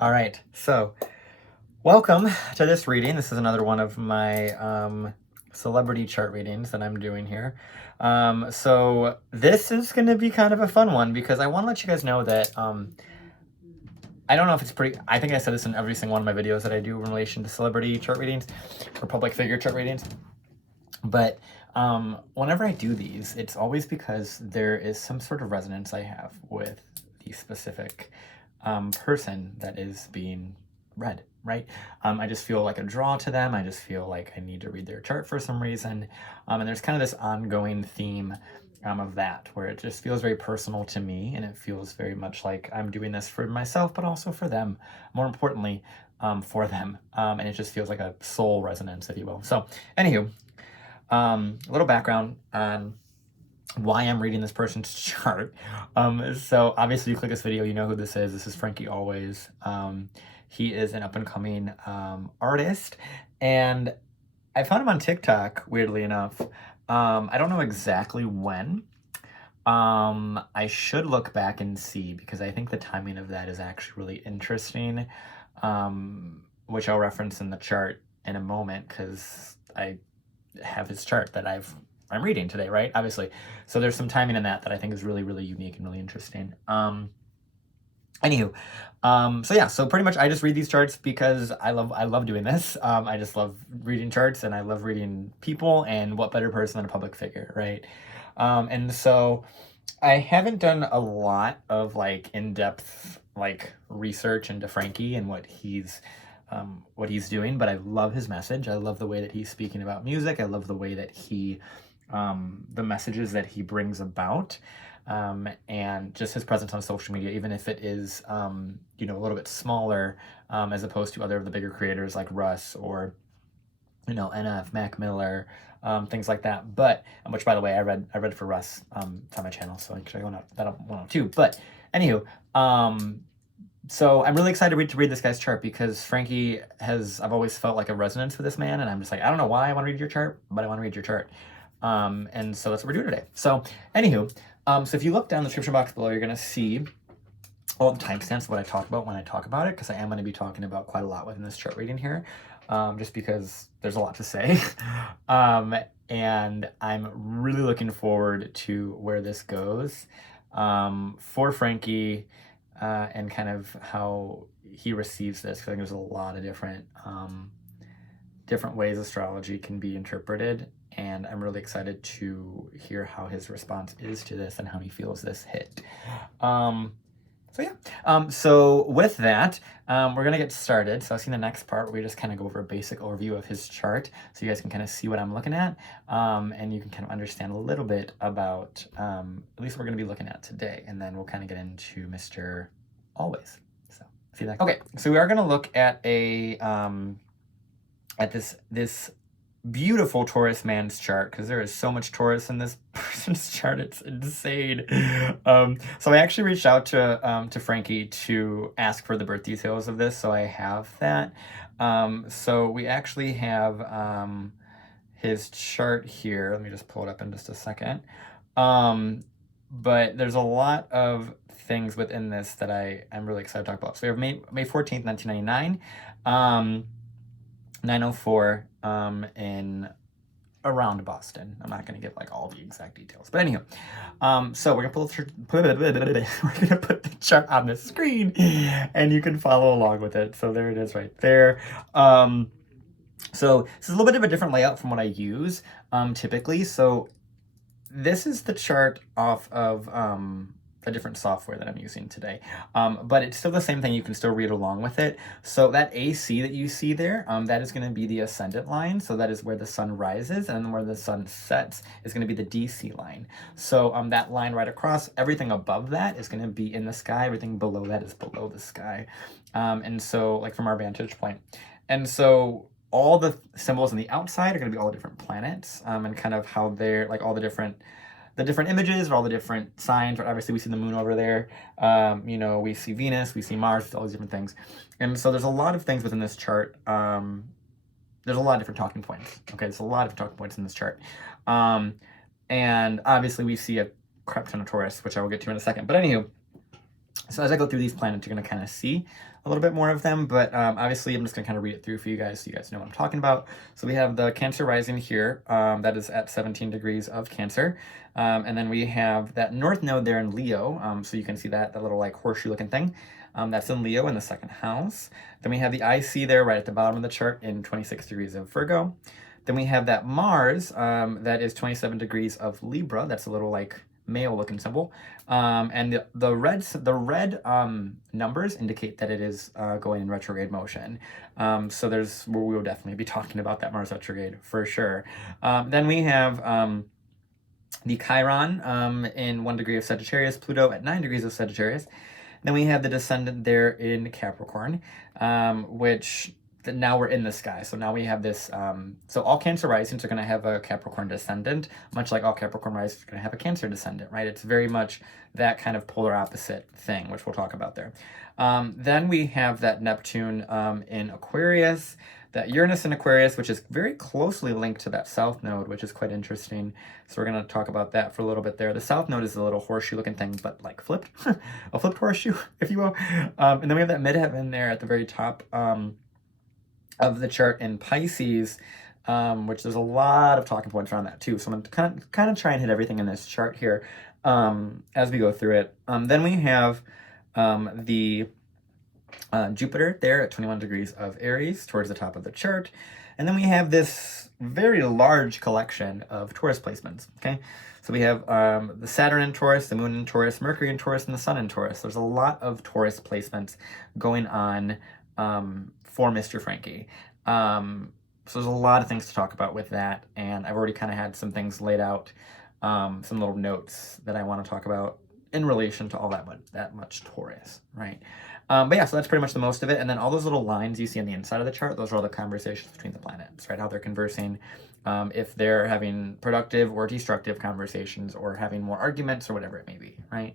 All right, so welcome to this reading. This is another one of my celebrity chart readings that I'm doing here. So this is going to be kind of a fun one because I want to let you guys know that I don't know if it's pretty. I think I said this in every single one of my videos that I do in relation to celebrity chart readings or public figure chart readings. But whenever I do these, it's always because there is some sort of resonance I have with the specific person that is being read, right? I just feel like a draw to them. I just feel like I need to read their chart for some reason. And there's kind of this ongoing theme of that, where it just feels very personal to me, and it feels very much like I'm doing this for myself, but also for them. More importantly, for them. And it just feels like a soul resonance, if you will. So, anywho, a little background on why I'm reading this person's chart. So obviously you click this video, you know who this is. This is Frankie Always. He is an up-and-coming artist, and I found him on TikTok, weirdly enough. I don't know exactly when. I should look back and see, because I think the timing of that is actually really interesting, which I'll reference in the chart in a moment, because I have his chart that I'm reading today, right? Obviously. So there's some timing in that I think is really, really unique and really interesting. Anywho, so yeah, so pretty much I just read these charts because I love doing this. I just love reading charts, and I love reading people, and what better person than a public figure, right? And so I haven't done a lot of like in-depth like research into Frankie and what he's doing, but I love his message. I love the way that he's speaking about music. I love the way that he the messages that he brings about, and just his presence on social media, even if it is you know, a little bit smaller, as opposed to other of the bigger creators like Russ or, you know, NF, Mac Miller, things like that. But which, by the way, I read for Russ. It's on my channel, so I should go out that one out too. But anywho, so I'm really excited to read this guy's chart, because Frankie I've always felt like a resonance with this man, and I'm just like, I don't know why I want to read your chart, but I want to read your chart. And so that's what we're doing today. So anywho, so if you look down the description box below, you're going to see all the timestamps of what I talk about when I talk about it, because I am going to be talking about quite a lot within this chart reading here, just because there's a lot to say. And I'm really looking forward to where this goes for Frankie, and kind of how he receives this, because I think there's a lot of different ways astrology can be interpreted, and I'm really excited to hear how his response is to this and how he feels this hit. So yeah, so with that, we're gonna get started. So I see the next part where we just kind of go over a basic overview of his chart, so you guys can kind of see what I'm looking at, and you can kind of understand a little bit about at least what we're gonna be looking at today, and then we'll kind of get into Mr. Always. So see that. Okay, so we are gonna look at a at this beautiful Taurus man's chart, because there is so much Taurus in this person's chart, it's insane. So I actually reached out to Frankie to ask for the birth details of this, so I have that. So we actually have his chart here. Let me just pull it up in just a second. But there's a lot of things within this that I'm really excited to talk about. So we have May 14th, 1999. 904 in around Boston. I'm not going to give like all the exact details, but anyhow, so we're gonna we're gonna put the chart on the screen, and you can follow along with it. So there it is, right there. So this is a little bit of a different layout from what I use typically. So this is the chart off of a different software that I'm using today, but it's still the same thing. You can still read along with it. So that AC that you see there, that is going to be the ascendant line. So that is where the sun rises, and then where the sun sets is going to be the DC line. So that line right across, everything above that is going to be in the sky. Everything below that is below the sky. And so, like, from our vantage point. And so all the symbols on the outside are going to be all the different planets, and kind of how they're like all the different images or all the different signs. Right? Obviously we see the moon over there, you know, we see Venus, we see Mars, all these different things. And so there's a lot of things within this chart. There's a lot of different talking points. Okay, there's a lot of talking points in this chart. And obviously we see a crap ton of Taurus, which I will get to in a second. But anywho, So as I go through these planets, you're going to kind of see a little bit more of them, but obviously I'm just going to kind of read it through for you guys so you guys know what I'm talking about. So we have the Cancer rising here, that is at 17 degrees of Cancer. And then we have that North node there in Leo, so you can see that little like horseshoe looking thing. That's in Leo in the second house. Then we have the IC there right at the bottom of the chart in 26 degrees of Virgo. Then we have that Mars, that is 27 degrees of Libra. That's a little like male looking symbol. And the red numbers indicate that it is going in retrograde motion. So we will definitely be talking about that Mars retrograde for sure. Then we have the Chiron in 1 degree of Sagittarius, Pluto at 9 degrees of Sagittarius. Then we have the descendant there in Capricorn, which now we're in the sky. So now we have this, so all Cancer risings are going to have a Capricorn descendant, much like all Capricorn risings are going to have a Cancer descendant, right? It's very much that kind of polar opposite thing, which we'll talk about there. Then we have that Neptune in Aquarius, that Uranus in Aquarius, which is very closely linked to that South Node, which is quite interesting. So we're going to talk about that for a little bit there. The South Node is a little horseshoe-looking thing, but like flipped, a flipped horseshoe, if you will. And then we have that Midheaven there at the very top of the chart in Pisces, which there's a lot of talking points around that too. So I'm going to kind of try and hit everything in this chart here as we go through it. Then we have the Jupiter there at 21 degrees of Aries towards the top of the chart. And then we have this very large collection of Taurus placements, okay? So we have the Saturn in Taurus, the Moon in Taurus, Mercury in Taurus, and the Sun in Taurus. There's a lot of Taurus placements going on for Mr. Frankie. So there's a lot of things to talk about with that, and I've already kind of had some things laid out, some little notes that I want to talk about in relation to all that much Taurus, right? But yeah, so that's pretty much the most of it. And then all those little lines you see on the inside of the chart, those are all the conversations between the planets, right? How they're conversing, if they're having productive or destructive conversations or having more arguments or whatever it may be, right?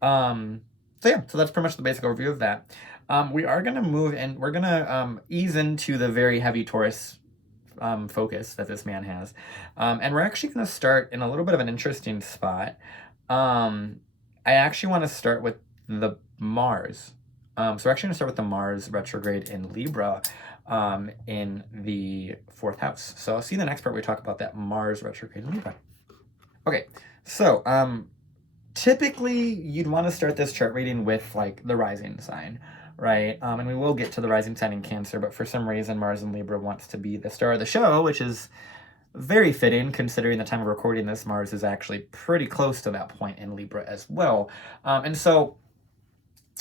So yeah, so that's pretty much the basic overview of that. We are going to move and we're going to ease into the very heavy Taurus focus that this man has. And we're actually going to start in a little bit of an interesting spot. I actually want to start with the Mars. So we're actually going to start with the Mars retrograde in Libra in the 4th house. So I'll see in the next part we talk about that Mars retrograde in Libra. Okay, so typically you'd want to start this chart reading with like the rising sign, right? And we will get to the rising sign in Cancer, but for some reason Mars in Libra wants to be the star of the show, which is very fitting considering the time of recording this. Mars is actually pretty close to that point in Libra as well. And so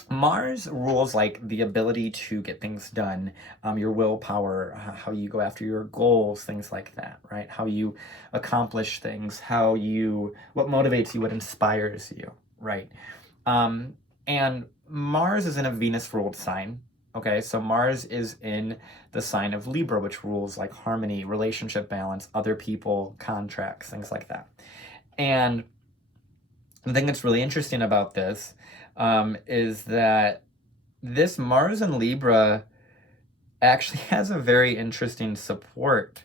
Mars rules like the ability to get things done, your willpower, how you go after your goals, things like that, right? How you accomplish things, what motivates you, what inspires you, right? And Mars is in a Venus-ruled sign, okay? So Mars is in the sign of Libra, which rules like harmony, relationship balance, other people, contracts, things like that. And the thing that's really interesting about this is that this Mars in Libra actually has a very interesting support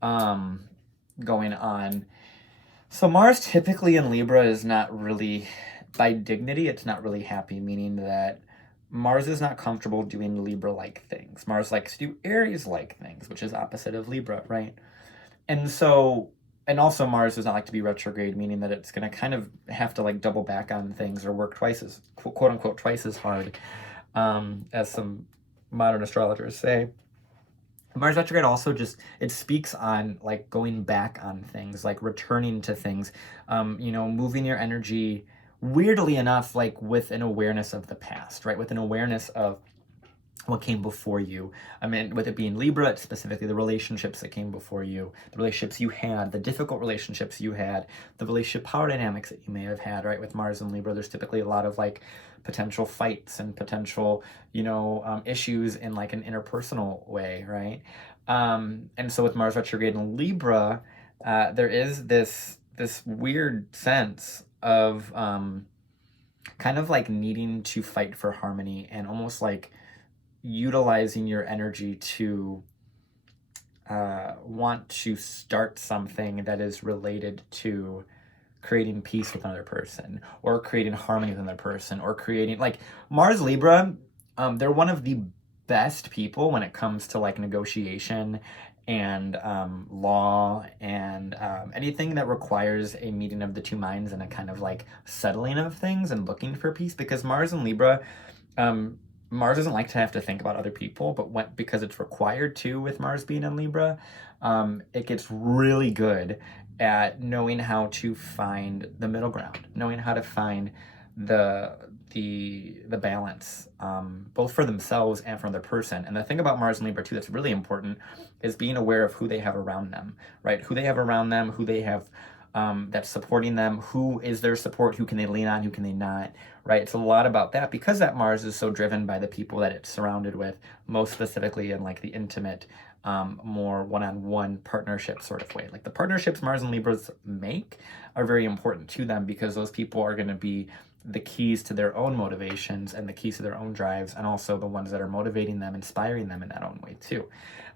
going on. So Mars typically in Libra is not really, by dignity, it's not really happy, meaning that Mars is not comfortable doing Libra-like things. Mars likes to do Aries-like things, which is opposite of Libra, right? And so, and also Mars does not like to be retrograde, meaning that it's going to kind of have to like double back on things or work twice as, quote unquote, twice as hard, as some modern astrologers say. Mars retrograde also just, it speaks on like going back on things, like returning to things, moving your energy, weirdly enough, like with an awareness of the past, right? With an awareness of what came before you. I mean, with it being Libra, it's specifically the relationships that came before you, the relationships you had, the difficult relationships you had, the relationship power dynamics that you may have had, right? With Mars and Libra, there's typically a lot of like potential fights and potential, issues in like an interpersonal way, right? And so with Mars retrograde in Libra, there is this weird sense of kind of like needing to fight for harmony and almost like utilizing your energy to want to start something that is related to creating peace with another person, or creating harmony with another person, or creating, like, Mars Libra, they're one of the best people when it comes to like negotiation and law and anything that requires a meeting of the two minds and a kind of like settling of things and looking for peace, because Mars and Libra, Mars doesn't like to have to think about other people, but because it's required to with Mars being in Libra, it gets really good at knowing how to find the middle ground, knowing how to find the balance, both for themselves and for another person. And the thing about Mars and Libra too that's really important is being aware of who they have around them, right? Who they have around them, who they have that's supporting them, who is their support, who can they lean on, who can they not, right? It's a lot about that, because that Mars is so driven by the people that it's surrounded with, most specifically in like the intimate, more one-on-one partnership sort of way. Like the partnerships Mars and Libras make are very important to them, because those people are going to be the keys to their own motivations and the keys to their own drives, and also the ones that are motivating them, inspiring them in that own way too.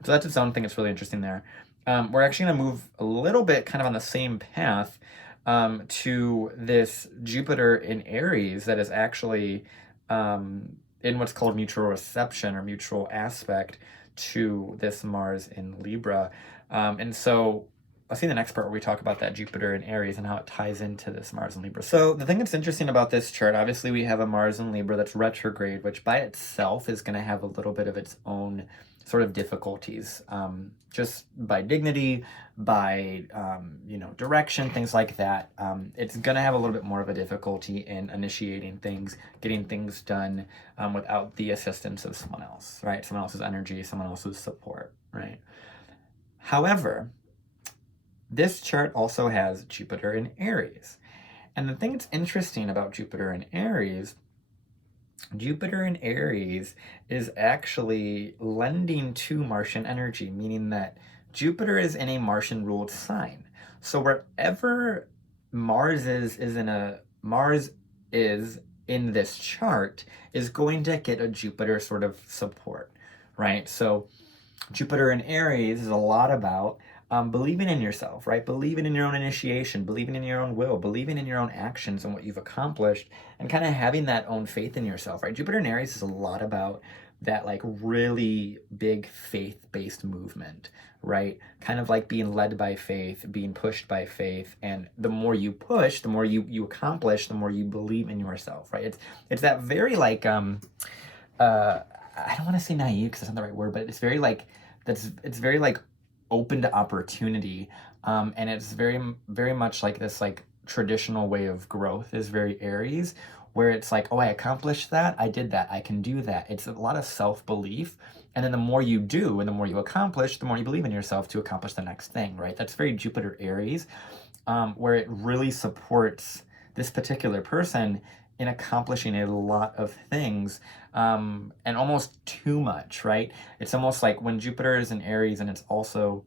So that's its own thing. It's really interesting there. We're actually going to move a little bit kind of on the same path to this Jupiter in Aries that is actually in what's called mutual reception or mutual aspect to this Mars in Libra. And so I'll see the next part where we talk about that Jupiter in Aries and how it ties into this Mars in Libra. So the thing that's interesting about this chart, obviously we have a Mars in Libra that's retrograde, which by itself is going to have a little bit of its own sort of difficulties, just by dignity, by, direction, things like that. It's going to have a little bit more of a difficulty in initiating things, getting things done without the assistance of someone else, right? Someone else's energy, someone else's support, right? However, this chart also has Jupiter in Aries. And the thing that's interesting about Jupiter in Aries is actually lending to Martian energy, meaning that Jupiter is in a Martian-ruled sign. So wherever Mars is in this chart is going to get a Jupiter sort of support, right? So Jupiter in Aries is a lot about believing in yourself, right? Believing in your own initiation, believing in your own will, believing in your own actions and what you've accomplished, and kind of having that own faith in yourself, right? Jupiter in Aries is a lot about that like really big faith-based movement, right? Kind of like being led by faith, being pushed by faith, and the more you push, the more you accomplish, the more you believe in yourself, right? It's that very like I don't want to say naive because that's not the right word, but it's very like it's very like open to opportunity, and it's very very much like this like traditional way of growth is very Aries, where it's like, oh, I accomplished that, I did that, I can do that. It's a lot of self-belief, and then the more you do and the more you accomplish, the more you believe in yourself to accomplish the next thing, right? That's very Jupiter Aries, where it really supports this particular person in accomplishing a lot of things, and almost too much, right? It's almost like when Jupiter is in Aries and it's also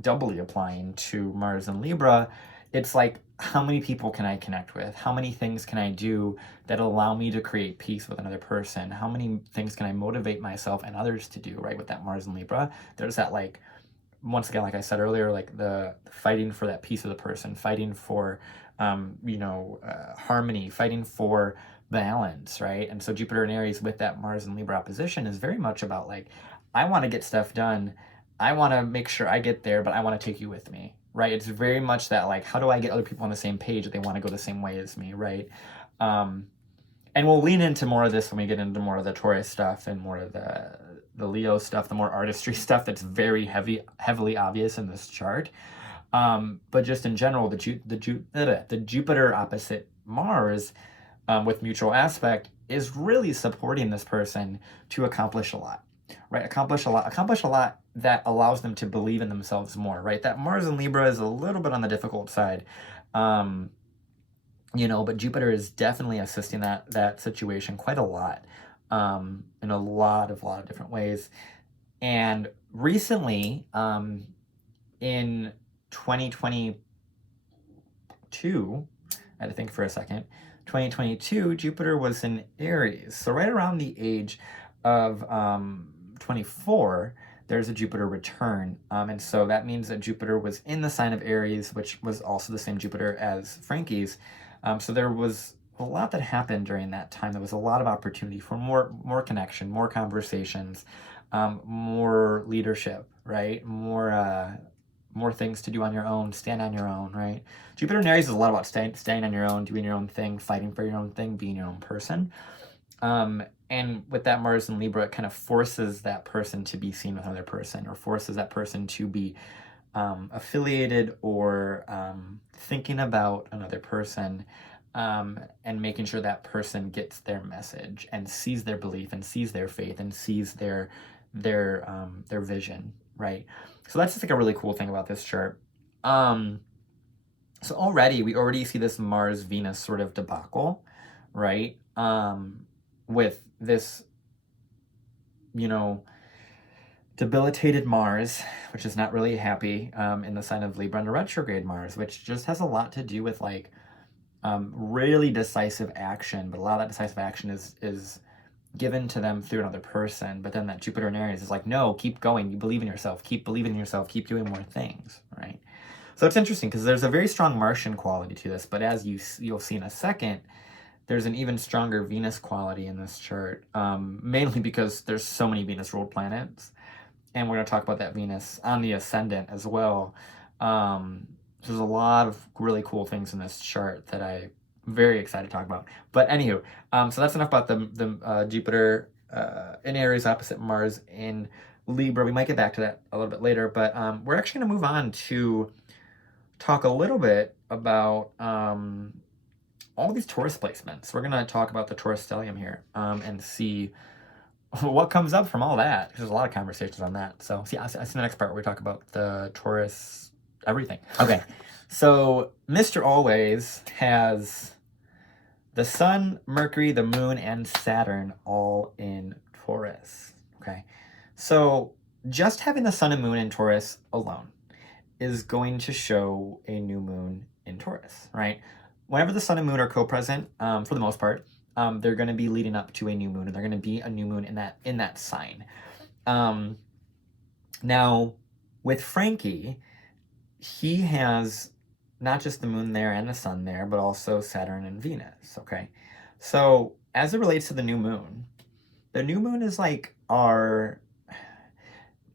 doubly applying to Mars and Libra, it's like, how many people can I connect with? How many things can I do that allow me to create peace with another person? How many things can I motivate myself and others to do, right? With that Mars and Libra, there's that like, once again, like I said earlier, like the fighting for that peace of the person, fighting for, harmony, fighting for balance, right? And so Jupiter in Aries with that Mars and Libra opposition is very much about like, I want to get stuff done. I want to make sure I get there, but I want to take you with me, right? It's very much that like, how do I get other people on the same page that they want to go the same way as me, right? And we'll lean into more of this when we get into more of the Taurus stuff and more of the Leo stuff, the more artistry stuff that's very heavily obvious in this chart. But just in general, the Jupiter opposite Mars with mutual aspect is really supporting this person to accomplish a lot, right? Accomplish a lot that allows them to believe in themselves more, right? That Mars and Libra is a little bit on the difficult side, but Jupiter is definitely assisting that situation quite a lot, in a lot of different ways. And recently, in 2022, I had to think for a second, 2022, Jupiter was in Aries. So right around the age of 24, there's a Jupiter return. And so that means that Jupiter was in the sign of Aries, which was also the same Jupiter as Frankie's. So there was a lot that happened during that time. There was a lot of opportunity for more connection, more conversations, more leadership, right? More things to do on your own, stand on your own, right? Jupiter in Aries is a lot about staying on your own, doing your own thing, fighting for your own thing, being your own person. And with that Mars in Libra, it kind of forces that person to be seen with another person, or forces that person to be affiliated or thinking about another person, and making sure that person gets their message and sees their belief and sees their faith and sees their vision, right? So that's just like a really cool thing about this chart. So we already see this Mars-Venus sort of debacle, right? With this, you know, debilitated Mars, which is not really happy, in the sign of Libra, and a retrograde Mars, which just has a lot to do with like really decisive action, but a lot of that decisive action is given to them through another person. But then that Jupiter in Aries is like, no, keep going, you believe in yourself, keep believing in yourself, keep doing more things, right? So it's interesting because there's a very strong Martian quality to this, but as you'll see in a second, there's an even stronger Venus quality in this chart, mainly because there's so many Venus-ruled planets, and we're going to talk about that Venus on the ascendant as well. There's a lot of really cool things in this chart that I'm very excited to talk about. But anywho, so that's enough about the Jupiter in Aries opposite Mars in Libra. We might get back to that a little bit later, but we're actually going to move on to talk a little bit about all these Taurus placements. We're going to talk about the Taurus Stellium here, and see what comes up from all that. There's a lot of conversations on that. So see, I see the next part where we talk about the Taurus everything. Okay, so Mr. Always has the Sun, Mercury, the Moon, and Saturn all in Taurus. Okay, so just having the Sun and Moon in Taurus alone is going to show a new moon in Taurus, right? Whenever the Sun and Moon are co-present, for the most part, they're going to be leading up to a new moon, and they're going to be a new moon in that sign. Now, with Frankie, he has not just the moon there and the sun there, but also Saturn and Venus, okay? So as it relates to the new moon is like our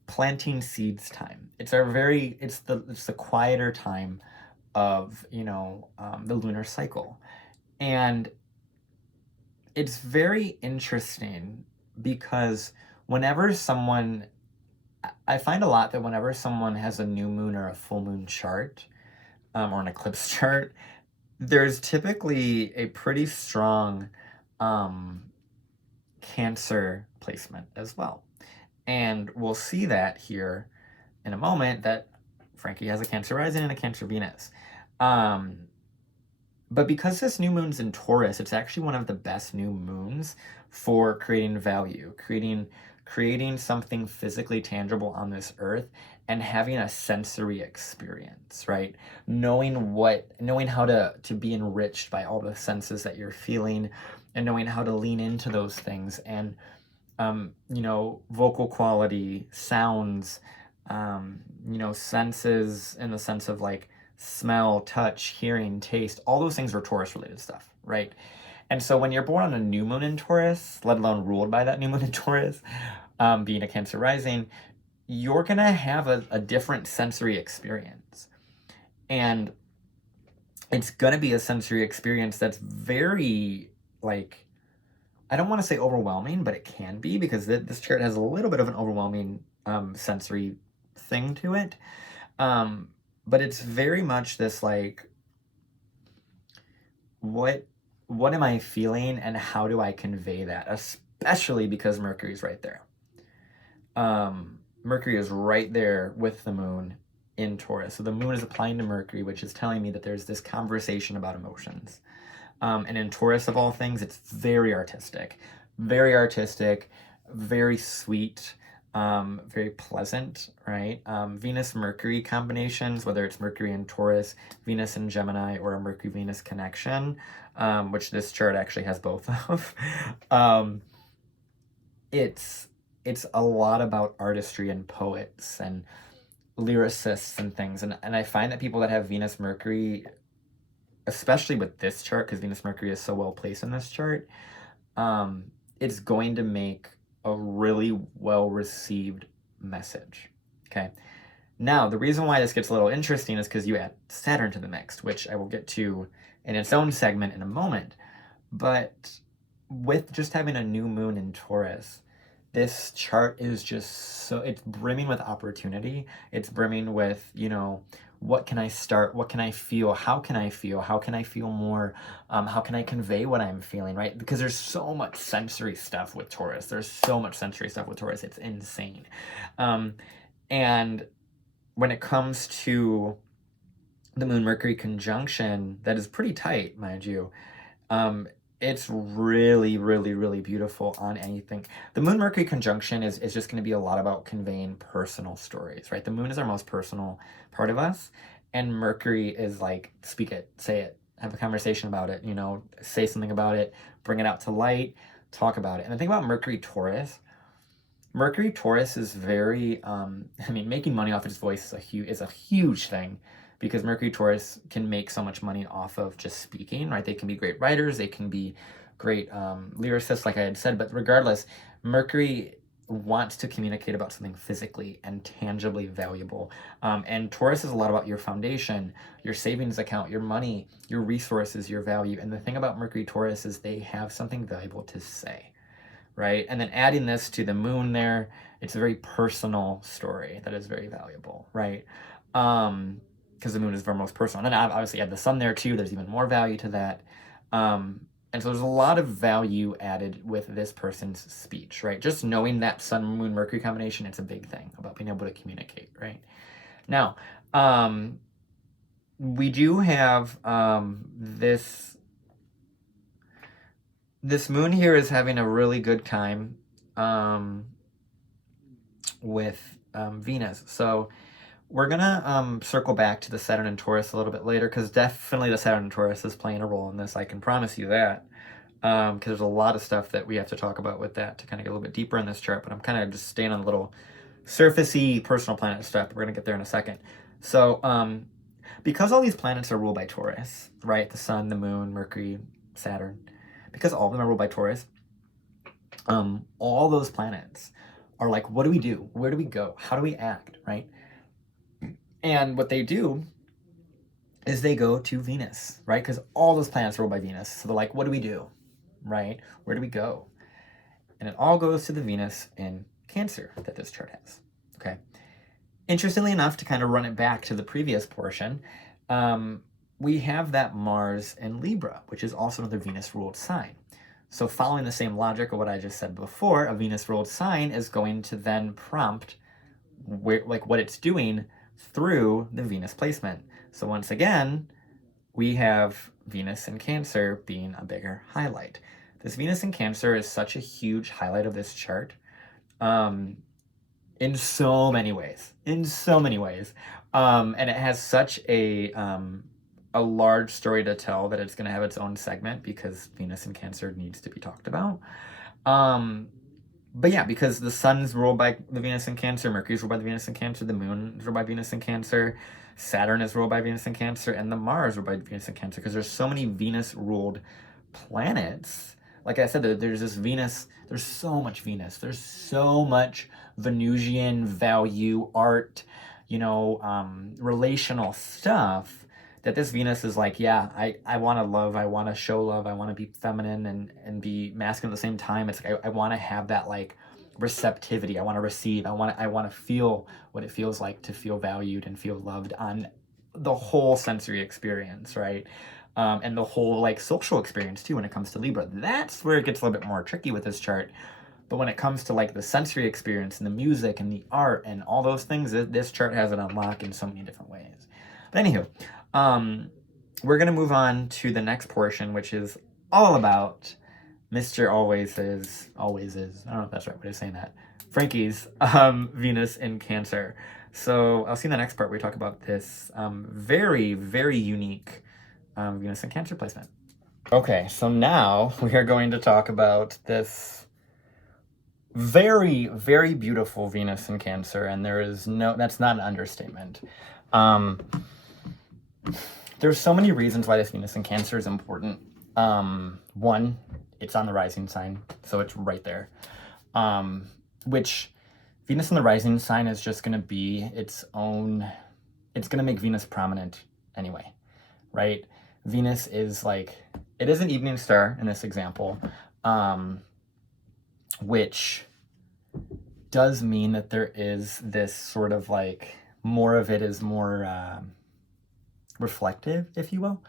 planting seeds time. It's the quieter time of, the lunar cycle. And it's very interesting because I find a lot that whenever someone has a new moon or a full moon chart, or an eclipse chart, there's typically a pretty strong Cancer placement as well. And we'll see that here in a moment, that Frankie has a Cancer rising and a Cancer Venus. But because this new moon's in Taurus, it's actually one of the best new moons for creating value, creating something physically tangible on this earth, and having a sensory experience, right? Knowing how to be enriched by all the senses that you're feeling, and knowing how to lean into those things, and vocal quality, sounds, senses in the sense of like smell, touch, hearing, taste, all those things are Taurus related stuff, right? And so when you're born on a new moon in Taurus, let alone ruled by that new moon in Taurus, being a Cancer rising, you're going to have a different sensory experience. And it's going to be a sensory experience that's very, like, I don't want to say overwhelming, but it can be, because this chart has a little bit of an overwhelming sensory thing to it. But it's very much this, like, what am I feeling and how do I convey that? Especially because Mercury's right there. Mercury is right there with the moon in Taurus. So the moon is applying to Mercury, which is telling me that there's this conversation about emotions. And in Taurus, of all things, it's very artistic, very sweet, very pleasant, right? Venus-Mercury combinations, whether it's Mercury and Taurus, Venus and Gemini, or a Mercury-Venus connection, which this chart actually has both of, it's it's a lot about artistry and poets and lyricists and things. And I find that people that have Venus Mercury, especially with this chart, because Venus Mercury is so well placed in this chart, it's going to make a really well received message. Okay. Now, the reason why this gets a little interesting is because you add Saturn to the mix, which I will get to in its own segment in a moment. But with just having a new moon in Taurus, this chart is just so, it's brimming with opportunity. It's brimming with, you know, what can I start? What can I feel? How can I feel? How can I feel more? How can I convey what I'm feeling, right? Because there's so much sensory stuff with Taurus. There's so much sensory stuff with Taurus. It's insane. And when it comes to the Moon Mercury conjunction, that is pretty tight, mind you, it's really, really, really beautiful on anything. The Moon Mercury conjunction is just going to be a lot about conveying personal stories, right? The moon is our most personal part of us, and Mercury is like, speak it, say it, have a conversation about it, you know, say something about it, bring it out to light, talk about it. And the thing about Mercury Taurus is very, I mean, making money off its voice is a huge thing, because Mercury Taurus can make so much money off of just speaking, right? They can be great writers, they can be great lyricists, like I had said, but regardless, Mercury wants to communicate about something physically and tangibly valuable. And Taurus is a lot about your foundation, your savings account, your money, your resources, your value. And the thing about Mercury Taurus is they have something valuable to say, right? And then adding this to the moon there, it's a very personal story that is very valuable, right? Because the moon is our most personal. And then obviously add the sun there too, there's even more value to that. And so there's a lot of value added with this person's speech, right? Just knowing that sun, moon, Mercury combination, it's a big thing about being able to communicate, right? Now, we do have this moon here is having a really good time with Venus. So we're gonna circle back to the Saturn and Taurus a little bit later, because definitely the Saturn and Taurus is playing a role in this. I can promise you that, because there's a lot of stuff that we have to talk about with that to kind of get a little bit deeper in this chart. But I'm kind of just staying on the little surfacey personal planet stuff. We're gonna get there in a second. So because all these planets are ruled by Taurus, right? The Sun, the Moon, Mercury, Saturn. Because all of them are ruled by Taurus, all those planets are like, what do we do? Where do we go? How do we act, right? And what they do is they go to Venus, right? Because all those planets are ruled by Venus. So they're like, what do we do, right? Where do we go? And it all goes to the Venus in Cancer that this chart has, okay? Interestingly enough, to kind of run it back to the previous portion, we have that Mars in Libra, which is also another Venus-ruled sign. So following the same logic of what I just said before, a Venus-ruled sign is going to then prompt what it's doing through the Venus placement. So once again, we have Venus in Cancer being a bigger highlight. This Venus in Cancer is such a huge highlight of this chart in so many ways. And it has such a large story to tell that it's going to have its own segment, because Venus in Cancer needs to be talked about. But yeah, because the sun's ruled by the Venus in Cancer, Mercury's ruled by the Venus in Cancer, the moon is ruled by Venus in Cancer, Saturn is ruled by Venus in Cancer, and the Mars ruled by Venus in Cancer, because there's so many Venus-ruled planets. Like I said, there's this Venus, there's so much Venus, there's so much Venusian value, art, you know, relational stuff, that this Venus is like, yeah, I want to love, I want to show love, I want to be feminine and be masculine at the same time. It's like I want to have that like receptivity. I want to receive. I want to feel what it feels like to feel valued and feel loved on the whole sensory experience, right? And the whole like social experience too when it comes to Libra. That's where it gets a little bit more tricky with this chart. But when it comes to like the sensory experience and the music and the art and all those things, this chart has it unlocked in so many different ways. But anywho, we're going to move on to the next portion, which is all about Mr. Always is, I don't know if that's the right way of saying that, Frankie's Venus in Cancer. So I'll see in the next part we talk about this very, very unique Venus in Cancer placement. Okay, so now we are going to talk about this very, very beautiful Venus in Cancer, and that's not an understatement. There's so many reasons why this Venus in Cancer is important. One, it's on the rising sign, so it's right there. Which Venus in the rising sign is just going to be its own, it's going to make Venus prominent anyway, right? Venus is like, it is an evening star in this example, which does mean that there is this sort of like, more of it is more reflective, if you will.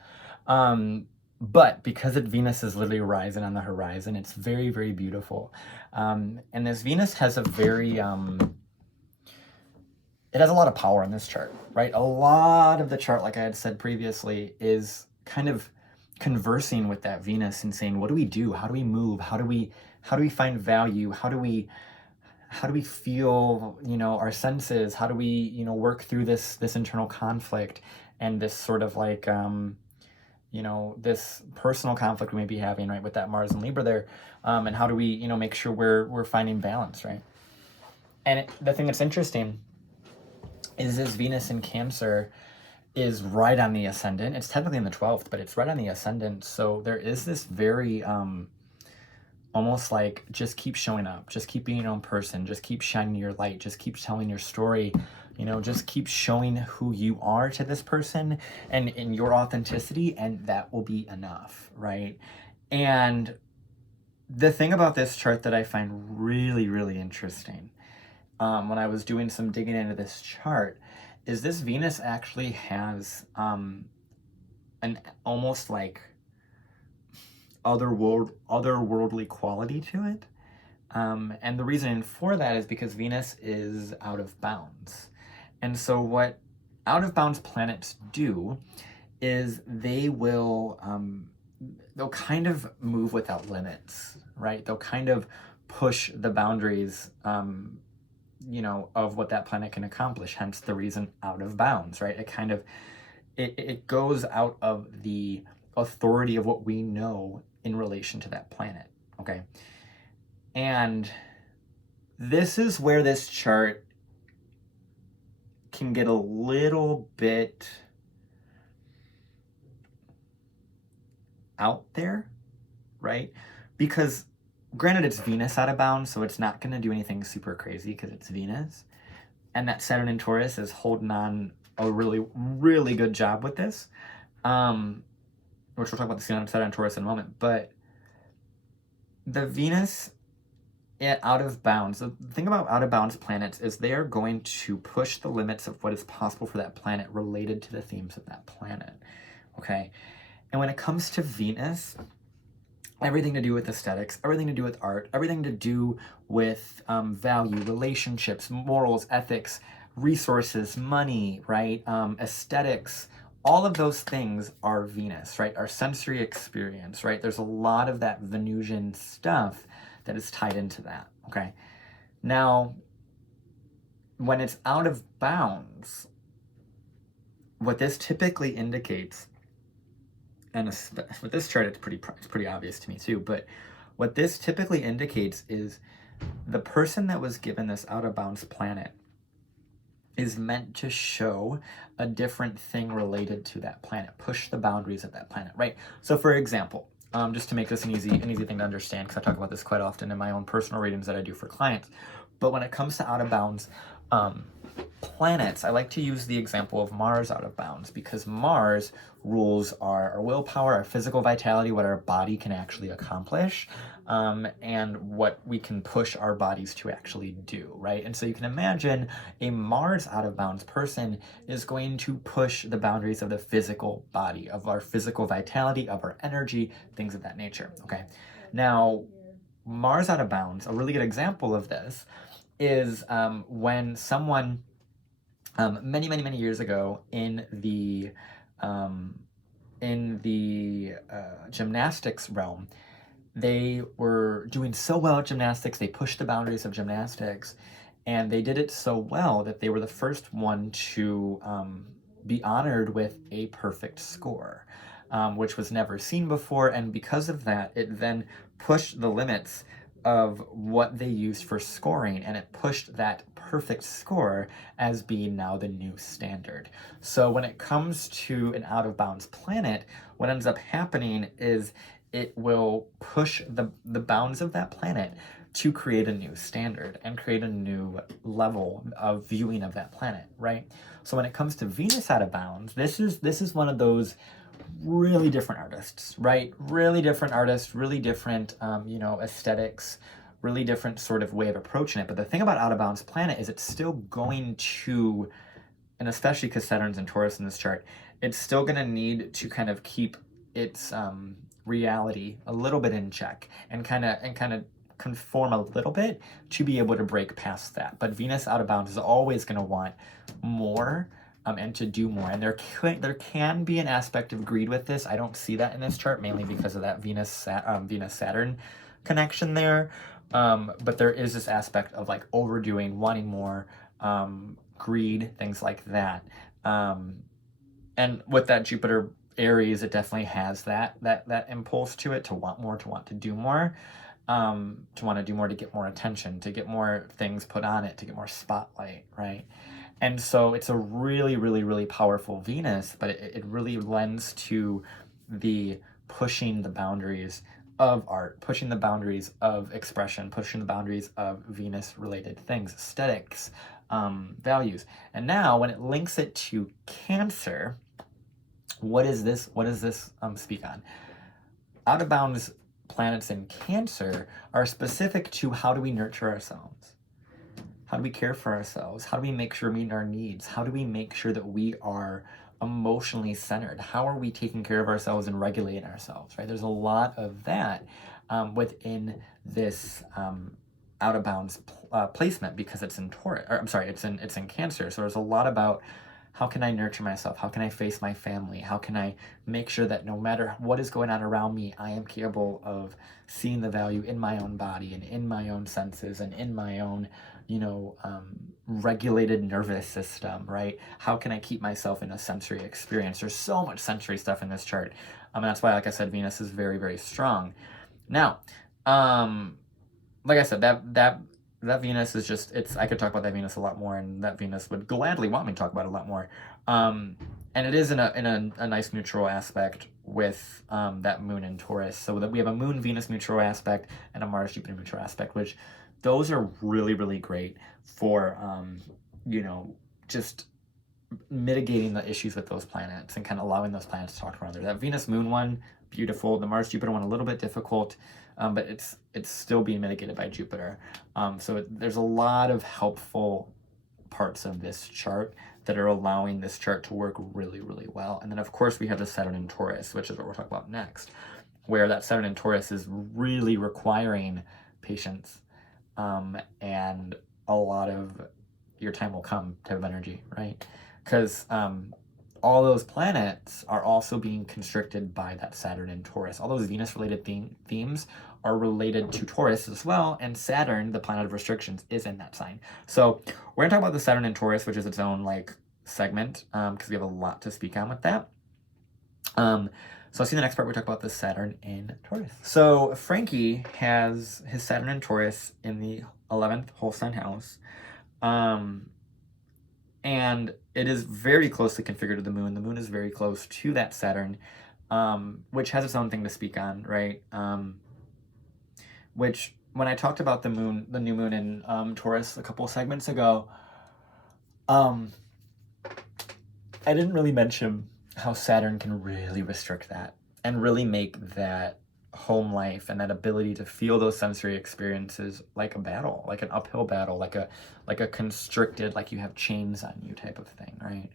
But because Venus is literally rising on the horizon, it's very, very beautiful. And this Venus has a very, it has a lot of power in this chart, right? A lot of the chart, like I had said previously, is kind of conversing with that Venus and saying, what do we do? How do we move? How do we find value? How do we feel, our senses? How do we, work through this internal conflict and this sort of like, this personal conflict we may be having, right, with that Mars and Libra there, and how do we, make sure we're finding balance, right? And the thing that's interesting is this Venus in Cancer is right on the ascendant. It's technically in the 12th, but it's right on the ascendant. So there is this very, almost like, just keep showing up, just keep being your own person, just keep shining your light, just keep telling your story, just keep showing who you are to this person and in your authenticity, and that will be enough, right? And the thing about this chart that I find really, really interesting, when I was doing some digging into this chart, is this Venus actually has an almost like otherworldly quality to it. And the reason for that is because Venus is out of bounds. And so what out of bounds planets do is they'll kind of move without limits, right? They'll kind of push the boundaries, of what that planet can accomplish, hence the reason out of bounds, right? It kind of, it goes out of the authority of what we know in relation to that planet, okay? And this is where this chart can get a little bit out there, right? Because granted, it's Venus out of bounds, so it's not going to do anything super crazy because it's Venus. And that Saturn in Taurus is holding on a really, really good job with this. Which we'll talk about the Saturn and Taurus in a moment. But the Venus out of bounds, the thing about out of bounds planets is they are going to push the limits of what is possible for that planet related to the themes of that planet, okay? And when it comes to Venus, everything to do with aesthetics, everything to do with art, everything to do with value, relationships, morals, ethics, resources, money, right? Aesthetics, all of those things are Venus, right? Our sensory experience, right? There's a lot of that Venusian stuff that is tied into that, okay? Now, when it's out of bounds, what this typically indicates, and with this chart, it's pretty obvious to me too, but what this typically indicates is the person that was given this out of bounds planet is meant to show a different thing related to that planet, push the boundaries of that planet, right? So for example, just to make this an easy thing to understand, because I talk about this quite often in my own personal readings that I do for clients, but when it comes to out of bounds planets, I like to use the example of Mars out of bounds, because Mars rules our willpower, our physical vitality, what our body can actually accomplish, and what we can push our bodies to actually do, right? And so you can imagine a Mars out of bounds person is going to push the boundaries of the physical body, of our physical vitality, of our energy, things of that nature, okay? Now, Mars out of bounds, a really good example of this is when someone many years ago in the gymnastics realm, they were doing so well at gymnastics, they pushed the boundaries of gymnastics, and they did it so well that they were the first one to be honored with a perfect score, which was never seen before, and because of that, it then pushed the limits of what they used for scoring, and it pushed that perfect score as being now the new standard. So when it comes to an out of bounds planet, what ends up happening is it will push the bounds of that planet to create a new standard and create a new level of viewing of that planet, right? So when it comes to Venus out of bounds, this is one of those really different artists, right? Really different artists, really different, aesthetics, really different sort of way of approaching it. But the thing about out of bounds planet is it's still going to, and especially because Saturn's in Taurus in this chart, it's still going to need to kind of keep its reality a little bit in check and kind of conform a little bit to be able to break past that. But Venus out of bounds is always going to want more and to do more. And there can be an aspect of greed with this. I don't see that in this chart, mainly because of that Venus-Saturn connection there. But there is this aspect of like overdoing, wanting more, greed, things like that. And with that Jupiter Aries, it definitely has that impulse to it, to want more, to want to do more, to want to do more, to get more attention, to get more things put on it, to get more spotlight, right? And so it's a really, really, really powerful Venus, but it really lends to the pushing the boundaries of art, pushing the boundaries of expression, pushing the boundaries of Venus-related things, aesthetics, values. And now when it links it to Cancer, what is this speak on? Out of bounds planets in Cancer are specific to how do we nurture ourselves? How do we care for ourselves? How do we make sure we meet our needs? How do we make sure that we are emotionally centered? How are we taking care of ourselves and regulating ourselves, right? There's a lot of that within this out of bounds placement because it's in Taurus, or I'm sorry, it's in Cancer. So there's a lot about how can I nurture myself? How can I face my family? How can I make sure that no matter what is going on around me, I am capable of seeing the value in my own body and in my own senses and in my own, regulated nervous system, right? How can I keep myself in a sensory experience? There's so much sensory stuff in this chart. And that's why, like I said, Venus is very, very strong. Now, like I said, that Venus is just, I could talk about that Venus a lot more, and that Venus would gladly want me to talk about it a lot more. And it is in a nice neutral aspect with that moon in Taurus. So that we have a moon Venus neutral aspect and a Mars Jupiter neutral aspect, which those are really, really great for, just mitigating the issues with those planets and kind of allowing those planets to talk to one another. That Venus moon one, beautiful. The Mars Jupiter one, a little bit difficult. But it's still being mitigated by Jupiter. So there's a lot of helpful parts of this chart that are allowing this chart to work really, really well. And then, of course, we have the Saturn in Taurus, which is what we're talking about next, where that Saturn in Taurus is really requiring patience and a lot of your time will come type of energy, right? Because all those planets are also being constricted by that Saturn in Taurus. All those Venus-related themes are related to Taurus as well, and Saturn, the planet of restrictions, is in that sign. So we're gonna talk about the Saturn in Taurus, which is its own segment, because we have a lot to speak on with that. So I'll see you in the next part. We talk about the Saturn in Taurus. So Frankie has his Saturn in Taurus in the 11th whole sign house. And it is very closely configured to the moon. The moon is very close to that Saturn, which has its own thing to speak on, right? Which, when I talked about the new moon in Taurus a couple segments ago, I didn't really mention how Saturn can really restrict that and really make that home life and that ability to feel those sensory experiences like a battle, like an uphill battle, like a constricted, like you have chains on you type of thing, right?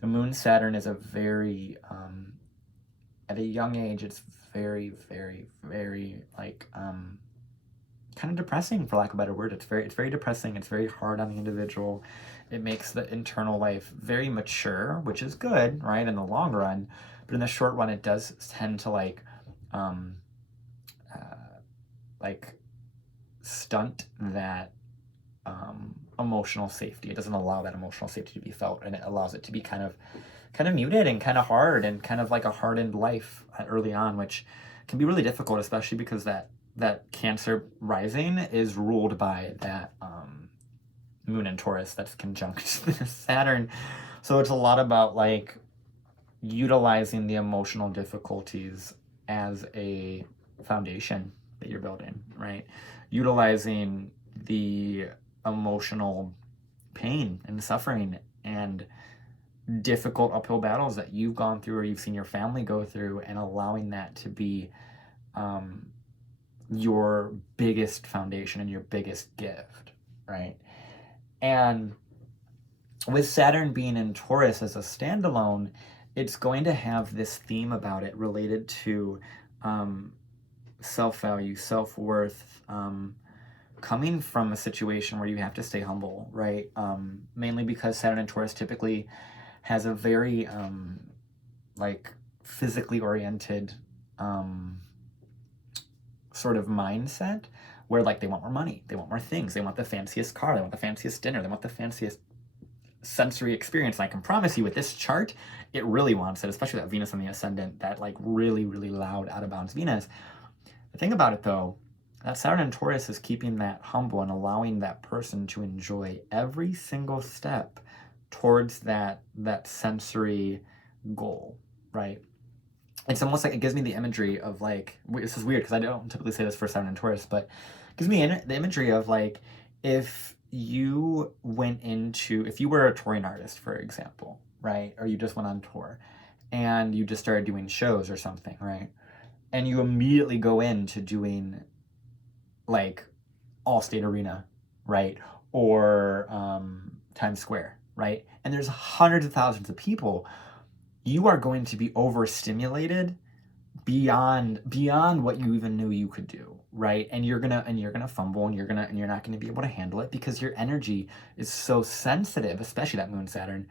The moon Saturn is a very, at a young age, it's very, very, very kind of depressing, for lack of a better word. It's very depressing. It's very hard on the individual. It makes the internal life very mature, which is good, right, in the long run. But in the short run, it does tend to stunt that emotional safety. It doesn't allow that emotional safety to be felt, and it allows it to be kind of muted and kind of hard and kind of like a hardened life early on, which can be really difficult, especially because that that Cancer rising is ruled by that moon in Taurus that's conjunct Saturn. So it's a lot about like utilizing the emotional difficulties as a foundation that you're building, right? Utilizing the emotional pain and suffering and difficult uphill battles that you've gone through or you've seen your family go through, and allowing that to be your biggest foundation and your biggest gift, right? And with Saturn being in Taurus as a standalone, it's going to have this theme about it related to self-value, self-worth, coming from a situation where you have to stay humble, right? Mainly because Saturn in Taurus typically has a very like physically oriented sort of mindset where like they want more money, they want more things, they want the fanciest car, they want the fanciest dinner, they want the fanciest sensory experience. And I can promise you with this chart, it really wants it, especially that Venus on the ascendant, that like really, really loud, out of bounds Venus. The thing about it though, that Saturn in Taurus is keeping that humble and allowing that person to enjoy every single step towards that sensory goal, right? It's almost like, it gives me the imagery of like, this is weird because I don't typically say this for Saturn and Taurus, but it gives me the imagery of like, if you went into, if you were a touring artist, for example, right? Or you just went on tour and you just started doing shows or something, right? And you immediately go into doing like Allstate Arena, right? Or Times Square, right? And there's hundreds of thousands of people. You are going to be overstimulated beyond what you even knew you could do, right? And you're gonna fumble, and you're not gonna be able to handle it because your energy is so sensitive, especially that Moon Saturn,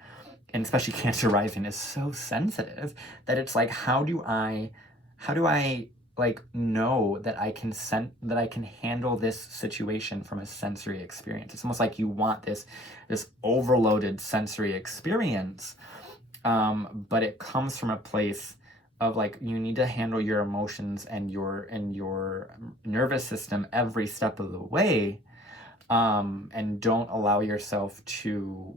and especially Cancer rising is so sensitive that it's like, how do I like know that I can handle this situation from a sensory experience? It's almost like you want this overloaded sensory experience, but it comes from a place of like, you need to handle your emotions and your nervous system every step of the way, and don't allow yourself to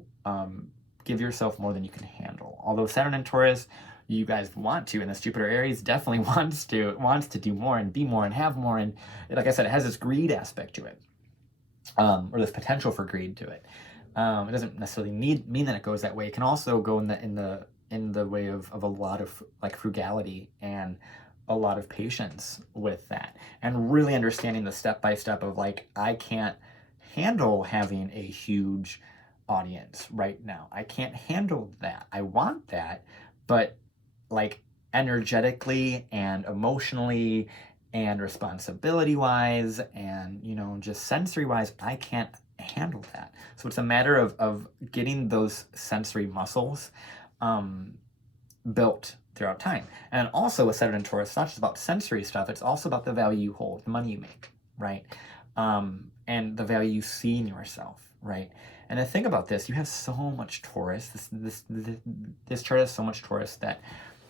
give yourself more than you can handle. Although Saturn and Taurus, you guys want to, and this Jupiter Aries definitely wants to do more and be more and have more, and like I said, it has this greed aspect to it, or this potential for greed to it. It doesn't necessarily mean that it goes that way. It can also go in the way of a lot of like frugality and a lot of patience with that, and really understanding the step-by-step of like, I can't handle having a huge audience right now. I can't handle that. I want that, but like energetically and emotionally and responsibility wise and, you know, just sensory wise, I can't handle that. So it's a matter of getting those sensory muscles built throughout time. And also with Saturn and Taurus, it's not just about sensory stuff, it's also about the value you hold, the money you make, right? And the value you see in yourself, right? And the thing about this, you have so much Taurus, this chart has so much Taurus that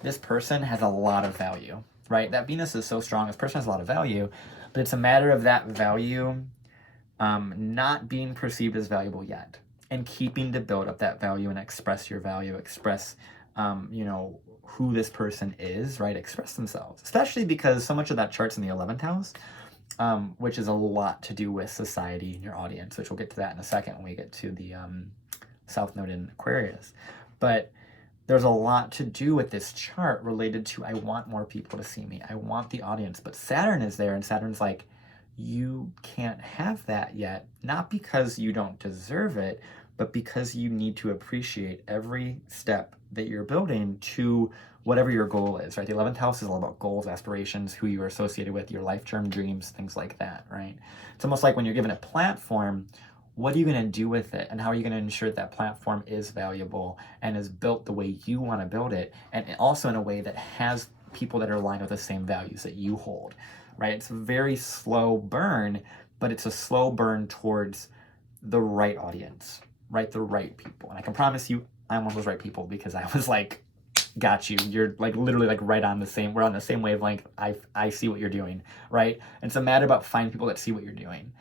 this person has a lot of value, right? That Venus is so strong, this person has a lot of value, but it's a matter of that value not being perceived as valuable yet, and keeping to build up that value and express your value, express you know, who this person is, right? Express themselves, especially because so much of that chart's in the 11th house, which is a lot to do with society and your audience, which we'll get to that in a second when we get to the South Node in Aquarius. But there's a lot to do with this chart related to, I want more people to see me, I want the audience. But Saturn is there, and Saturn's like, you can't have that yet, not because you don't deserve it, but because you need to appreciate every step that you're building to whatever your goal is, right? The 11th house is all about goals, aspirations, who you are associated with, your life-term dreams, things like that, right? It's almost like when you're given a platform, what are you going to do with it? And how are you going to ensure that platform is valuable and is built the way you want to build it, and also in a way that has people that are aligned with the same values that you hold, right? It's a very slow burn, but it's a slow burn towards the right audience, right? The right people. And I can promise you, I'm one of those right people, because I was like got you. You're like literally like right on the same, we're on the same wavelength. I see what you're doing, right? And it's a matter about finding people that see what you're doing.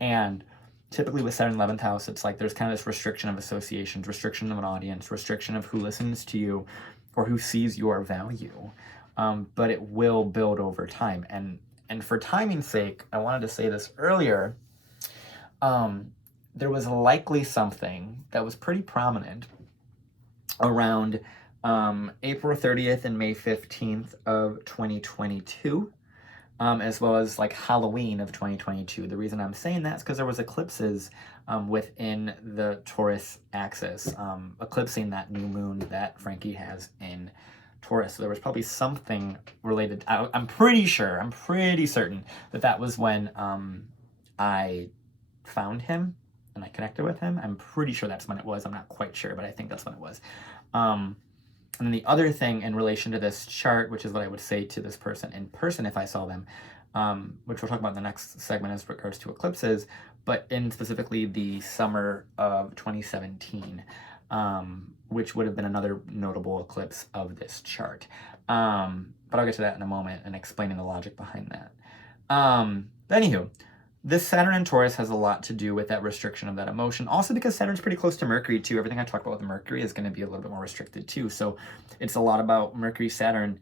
And typically with Saturn 11th house, it's like there's kind of this restriction of associations, restriction of an audience, restriction of who listens to you or who sees your value. But it will build over time. And for timing's sake, I wanted to say this earlier. There was likely something that was pretty prominent around April 30th and May 15th of 2022. As well as like Halloween of 2022. The reason I'm saying that is because there was eclipses within the Taurus axis, eclipsing that new moon that Frankie has in Taurus. So there was probably something related. I'm pretty certain that that was when I found him and I connected with him. I'm pretty sure that's when it was. I'm not quite sure, but I think that's when it was. And then the other thing in relation to this chart, which is what I would say to this person in person if I saw them, which we'll talk about in the next segment as regards to eclipses, but in specifically the summer of 2017, which would have been another notable eclipse of this chart. But I'll get to that in a moment and explaining the logic behind that. But anywho, this Saturn in Taurus has a lot to do with that restriction of that emotion. Also because Saturn's pretty close to Mercury too. Everything I talk about with Mercury is going to be a little bit more restricted too. So it's a lot about Mercury, Saturn.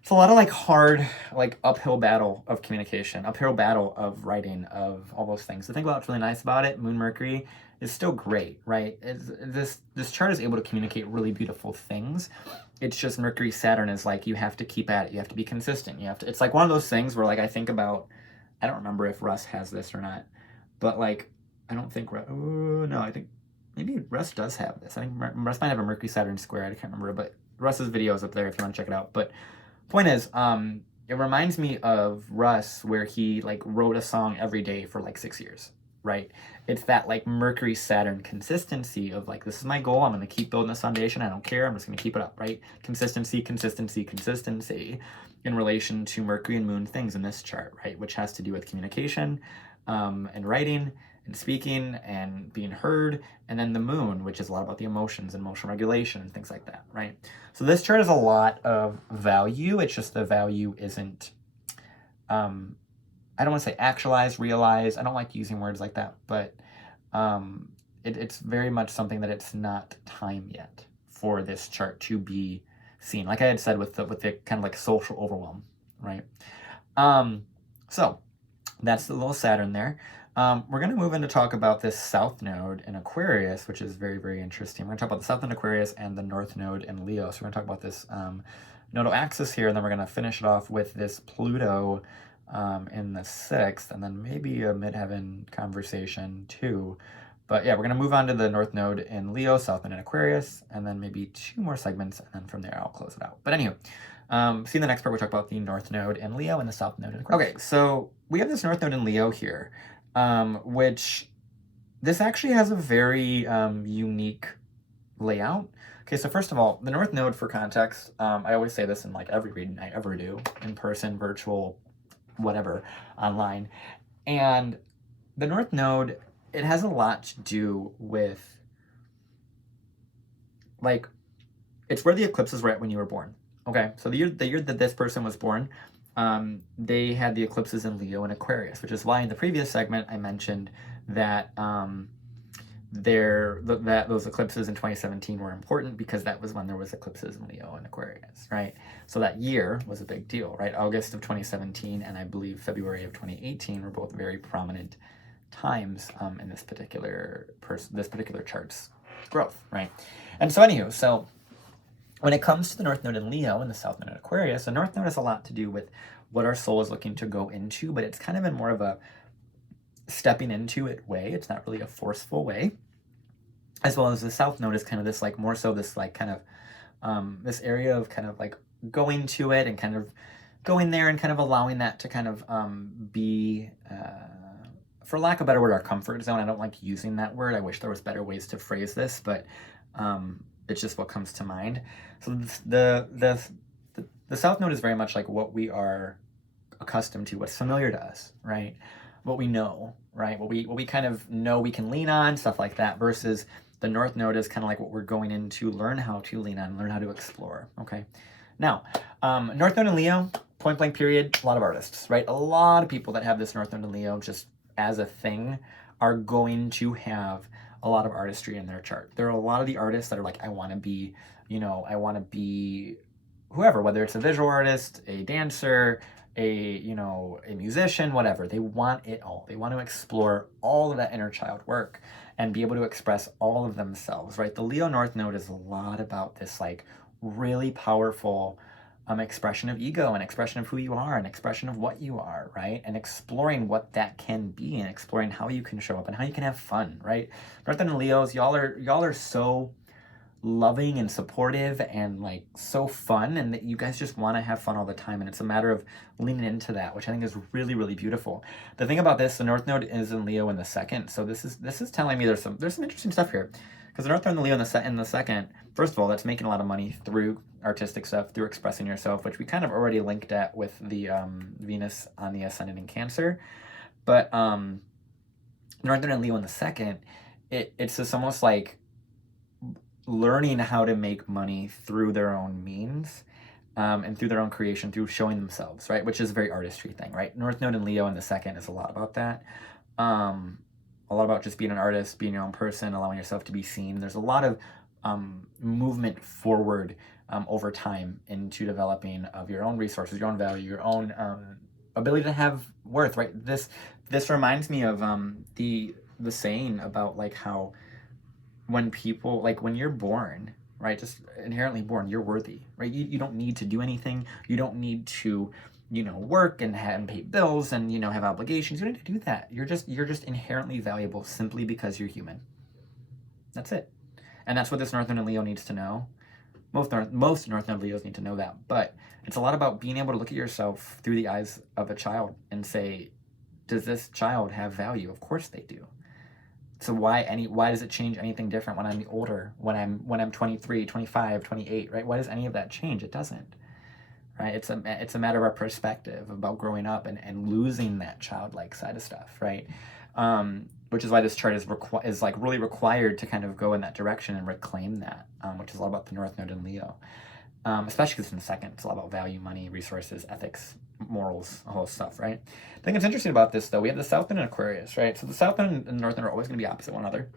It's a lot of like hard, like uphill battle of communication, uphill battle of writing, of all those things. The thing about what's really nice about it, Moon Mercury, is still great, right? This chart is able to communicate really beautiful things. It's just Mercury, Saturn is like, you have to keep at it. You have to be consistent. You have to, it's like one of those things where like I think about, I don't remember if Russ has this or not, but like, I don't think, no, I think maybe Russ does have this. I think Russ might have a Mercury Saturn square. I can't remember, but Russ's video is up there if you want to check it out. But point is, it reminds me of Russ where he like wrote a song every day for like 6 years, right? It's that like Mercury Saturn consistency of like, this is my goal. I'm going to keep building this foundation. I don't care. I'm just going to keep it up, right? Consistency, consistency, consistency in relation to Mercury and Moon things in this chart, right? Which has to do with communication and writing and speaking and being heard. And then the Moon, which is a lot about the emotions and emotional regulation and things like that, right? So this chart is a lot of value. It's just the value isn't, I don't want to say actualized, realized. I don't like using words like that, but it's very much something that it's not time yet for this chart to be seen. Like I had said with the kind of like social overwhelm, right? So that's the little Saturn there. We're going to move in to talk about this South Node in Aquarius, which is very, very interesting. We're going to talk about the South Node in Aquarius and the North Node in Leo. So we're going to talk about this nodal axis here, and then we're going to finish it off with this Pluto in the 6th, and then maybe a midheaven conversation too. But yeah, we're going to move on to the North Node in Leo, South Node in Aquarius, and then maybe 2 more segments, and then from there I'll close it out. But anyway, see in the next part, we'll talk about the North Node in Leo and the South Node in Aquarius. Okay, so we have this North Node in Leo here, which this actually has a very unique layout. Okay, so first of all, the North Node, for context, I always say this in like every reading I ever do, in person, virtual, whatever, online. And the North Node, it has a lot to do with, like, it's where the eclipses were at when you were born. Okay, so the year that this person was born, they had the eclipses in Leo and Aquarius, which is why in the previous segment I mentioned that those eclipses in 2017 were important because that was when there was eclipses in Leo and Aquarius, right? So that year was a big deal, right? August of 2017 and I believe February of 2018 were both very prominent times in this particular chart's growth, right? And so anywho, so when it comes to the North Node in Leo and the South Node in Aquarius, the North Node has a lot to do with what our soul is looking to go into, but it's kind of in more of a stepping into it way. It's not really a forceful way. As well as the South Node is kind of this like more so this like kind of this area of kind of like going to it and kind of going there and kind of allowing that to kind of be, for lack of a better word, our comfort zone. I don't like using that word. I wish there was better ways to phrase this, but it's just what comes to mind. So the South Node is very much like what we are accustomed to, what's familiar to us, right? what we know, right? What we kind of know we can lean on, stuff like that, versus the North Node is kind of like what we're going in to learn how to lean on, learn how to explore, okay? Now, North Node in Leo, point blank period, a lot of artists, right? A lot of people that have this North Node in Leo just as a thing are going to have a lot of artistry in their chart. There are a lot of the artists that are like, I want to be, you know, I want to be whoever, whether it's a visual artist, a dancer, a musician, whatever. They want it all. They want to explore all of that inner child work and be able to express all of themselves, right? The Leo North Node is a lot about this like really powerful expression of ego and expression of who you are and expression of what you are, right? And exploring what that can be and exploring how you can show up and how you can have fun, right? North Node and Leos, y'all are so loving and supportive and like so fun, and that you guys just want to have fun all the time, and it's a matter of leaning into that, which I think is really, really beautiful. The thing about this, the North Node is in Leo in the second, so this is telling me there's some interesting stuff here, because the North Node and the Leo in the second, first of all, that's making a lot of money through artistic stuff, through expressing yourself, which we kind of already linked at with the Venus on the ascendant in Cancer, but North Node and Leo in the second, it's just almost like learning how to make money through their own means, and through their own creation, through showing themselves, right? Which is a very artistry thing, right? North Node and Leo in the second is a lot about that. A lot about just being an artist, being your own person, allowing yourself to be seen. There's a lot of movement forward over time into developing of your own resources, your own value, your own ability to have worth, right? This reminds me of the saying about like how when people, like when you're born, right, just inherently born, you're worthy, right? You don't need to do anything. You don't need to, work and pay bills and, have obligations. You don't need to do that. You're just inherently valuable simply because you're human. That's it. And that's what this North Node and Leo needs to know. Most North Node Leos need to know that. But it's a lot about being able to look at yourself through the eyes of a child and say, does this child have value? Of course they do. So why does it change anything different when I'm older, when I'm 23, 25, 28, right? Why does any of that change? It doesn't, right? It's a matter of our perspective about growing up and losing that childlike side of stuff, right? Which is why this chart is like really required to kind of go in that direction and reclaim that, which is all about the North Node in Leo. Especially because it's in the second, it's all about value, money, resources, ethics, morals, a whole stuff, right? I think it's interesting about this, though. We have the South Node in Aquarius, right? So the South Node and the North Node are always going to be opposite one another.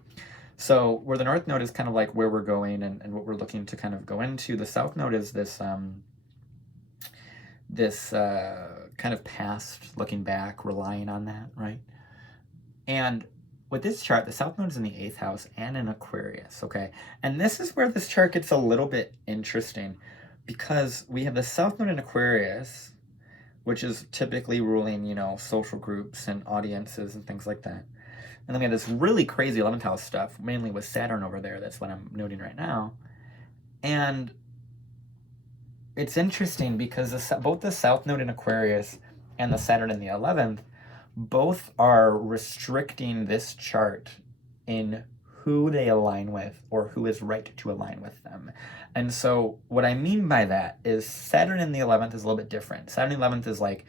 So where the North Node is kind of like where we're going and what we're looking to kind of go into, the South Node is this kind of past, looking back, relying on that, right? And with this chart, the South Node is in the 8th house and in Aquarius, okay? And this is where this chart gets a little bit interesting, because we have the South Node in Aquarius, which is typically ruling, social groups and audiences and things like that. And then we have this really crazy 11th house stuff, mainly with Saturn over there. That's what I'm noting right now. And it's interesting because both the South Node in Aquarius and the Saturn in the 11th, both are restricting this chart in who they align with or who is right to align with them. And so what I mean by that is Saturn in the 11th is a little bit different. Saturn in the 11th is like,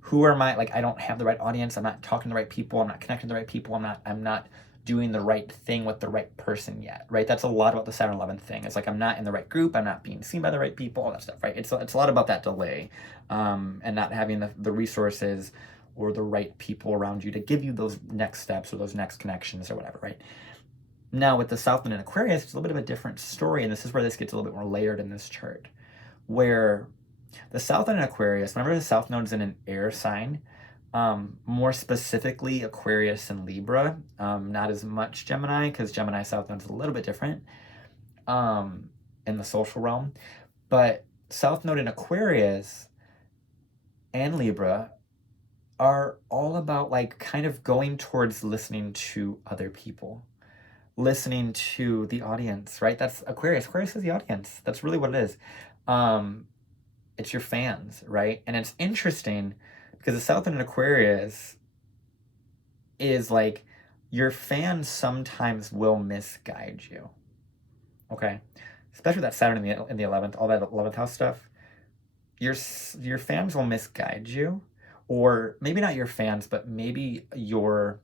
who are my, like, I don't have the right audience. I'm not talking to the right people. I'm not connecting to the right people. I'm not doing the right thing with the right person yet, right? That's a lot about the Saturn 11th thing. It's like, I'm not in the right group. I'm not being seen by the right people, all that stuff, right? It's a lot about that delay, and not having the resources or the right people around you to give you those next steps or those next connections or whatever, right? Now, with the South Node in Aquarius, it's a little bit of a different story, and this is where this gets a little bit more layered in this chart, where the South Node in Aquarius, whenever the South Node is in an air sign, more specifically Aquarius and Libra, not as much Gemini, because Gemini South Node is a little bit different in the social realm, but South Node in Aquarius and Libra are all about like kind of going towards listening to other people, listening to the audience, right? That's Aquarius. Aquarius is the audience. That's really what it is. It's your fans, right? And it's interesting because the South Node in Aquarius is like your fans sometimes will misguide you. Okay, especially that Saturn in the 11th, all that 11th house stuff. Your fans will misguide you, or maybe not your fans, but maybe your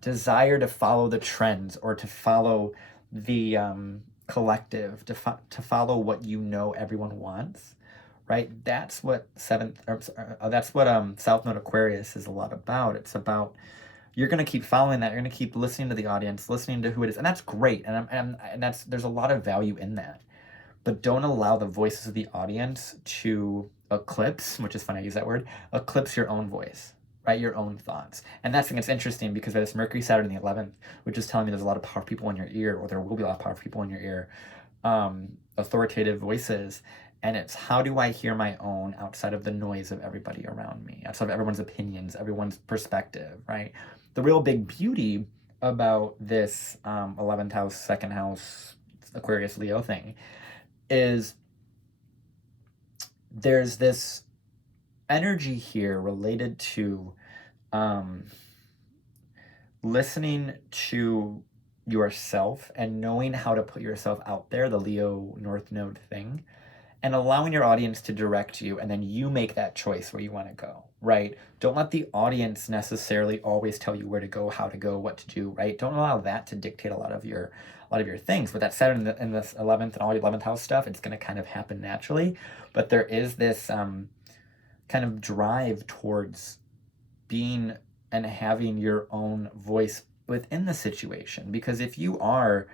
desire to follow the trends, or to follow the collective, to follow what you know everyone wants, right? That's what South Node Aquarius is a lot about. It's about, you're going to keep following that. You're going to keep listening to the audience, listening to who it is, and that's great. And there's a lot of value in that. But don't allow the voices of the audience to eclipse, which is funny I use that word, eclipse your own voice, right? Your own thoughts. And that's, it's interesting because by this Mercury Saturn in the 11th, which is telling me there's a lot of powerful people in your ear, or there will be a lot of powerful people in your ear, authoritative voices. And it's, how do I hear my own outside of the noise of everybody around me, outside of everyone's opinions, everyone's perspective, right? The real big beauty about this 11th house, second house, Aquarius, Leo thing is there's this energy here related to listening to yourself and knowing how to put yourself out there, the Leo North Node thing, and allowing your audience to direct you, and then you make that choice where you want to go, right? Don't let the audience necessarily always tell you where to go, how to go, what to do, right? Don't allow that to dictate a lot of your things. But that Saturn in this 11th and all your 11th house stuff, it's going to kind of happen naturally. But there is this kind of drive towards being and having your own voice within the situation. Because if you are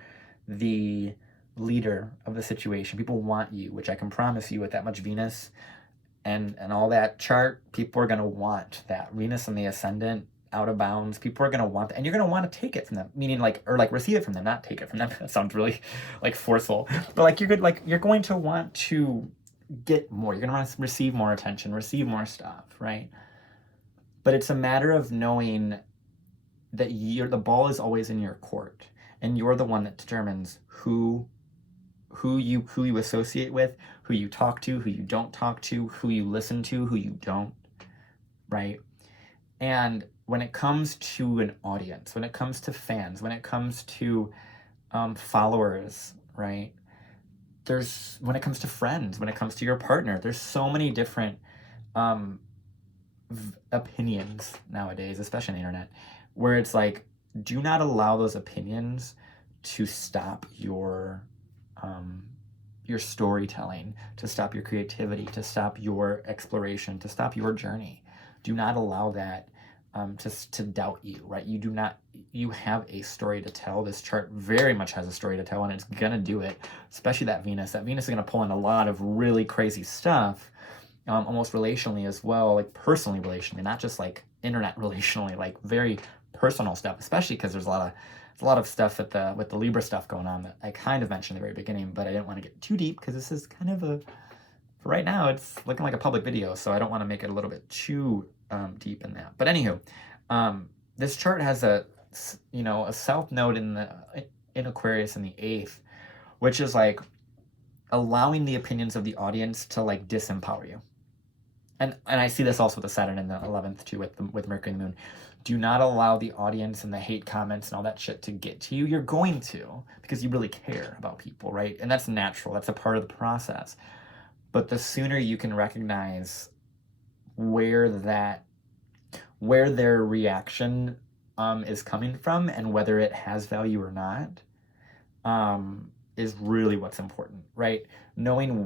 the leader of the situation, people want you, which I can promise you with that much Venus and all that chart, people are going to want that. Venus and the ascendant, out of bounds, people are going to want that, and you're going to want to take it from them, meaning receive it from them, not take it from them. That sounds really forceful, but you're going to want to get more, you're going to want to receive more attention, receive more stuff, right? But it's a matter of knowing that the ball is always in your court, and you're the one that determines who you associate with, who you talk to, who you don't talk to, who you listen to, who you don't, right? And when it comes to an audience, when it comes to fans, when it comes to followers, right? When it comes to friends, when it comes to your partner, there's so many different opinions nowadays, especially on the internet, where it's like, do not allow those opinions to stop your storytelling, to stop your creativity, to stop your exploration, to stop your journey. Do not allow that to doubt you, right? You have a story to tell. This chart very much has a story to tell, and it's gonna do it, especially that Venus. That Venus is gonna pull in a lot of really crazy stuff, almost relationally as well, like personally relationally, not just like internet relationally, like very personal stuff, especially because there's a lot of stuff with the Libra stuff going on that I kind of mentioned at the very beginning, but I didn't want to get too deep because this is kind of for right now, it's looking like a public video, so I don't want to make it a little bit too deep in that. But anywho, this chart has a South Node in Aquarius in the 8th, which is like allowing the opinions of the audience to like disempower you. And I see this also with the Saturn in the 11th too, with Mercury and the Moon. Do not allow the audience and the hate comments and all that shit to get to you. You're going to, because you really care about people, right? And that's natural. That's a part of the process. But the sooner you can recognize where their reaction is coming from and whether it has value or not, is really what's important, right? Knowing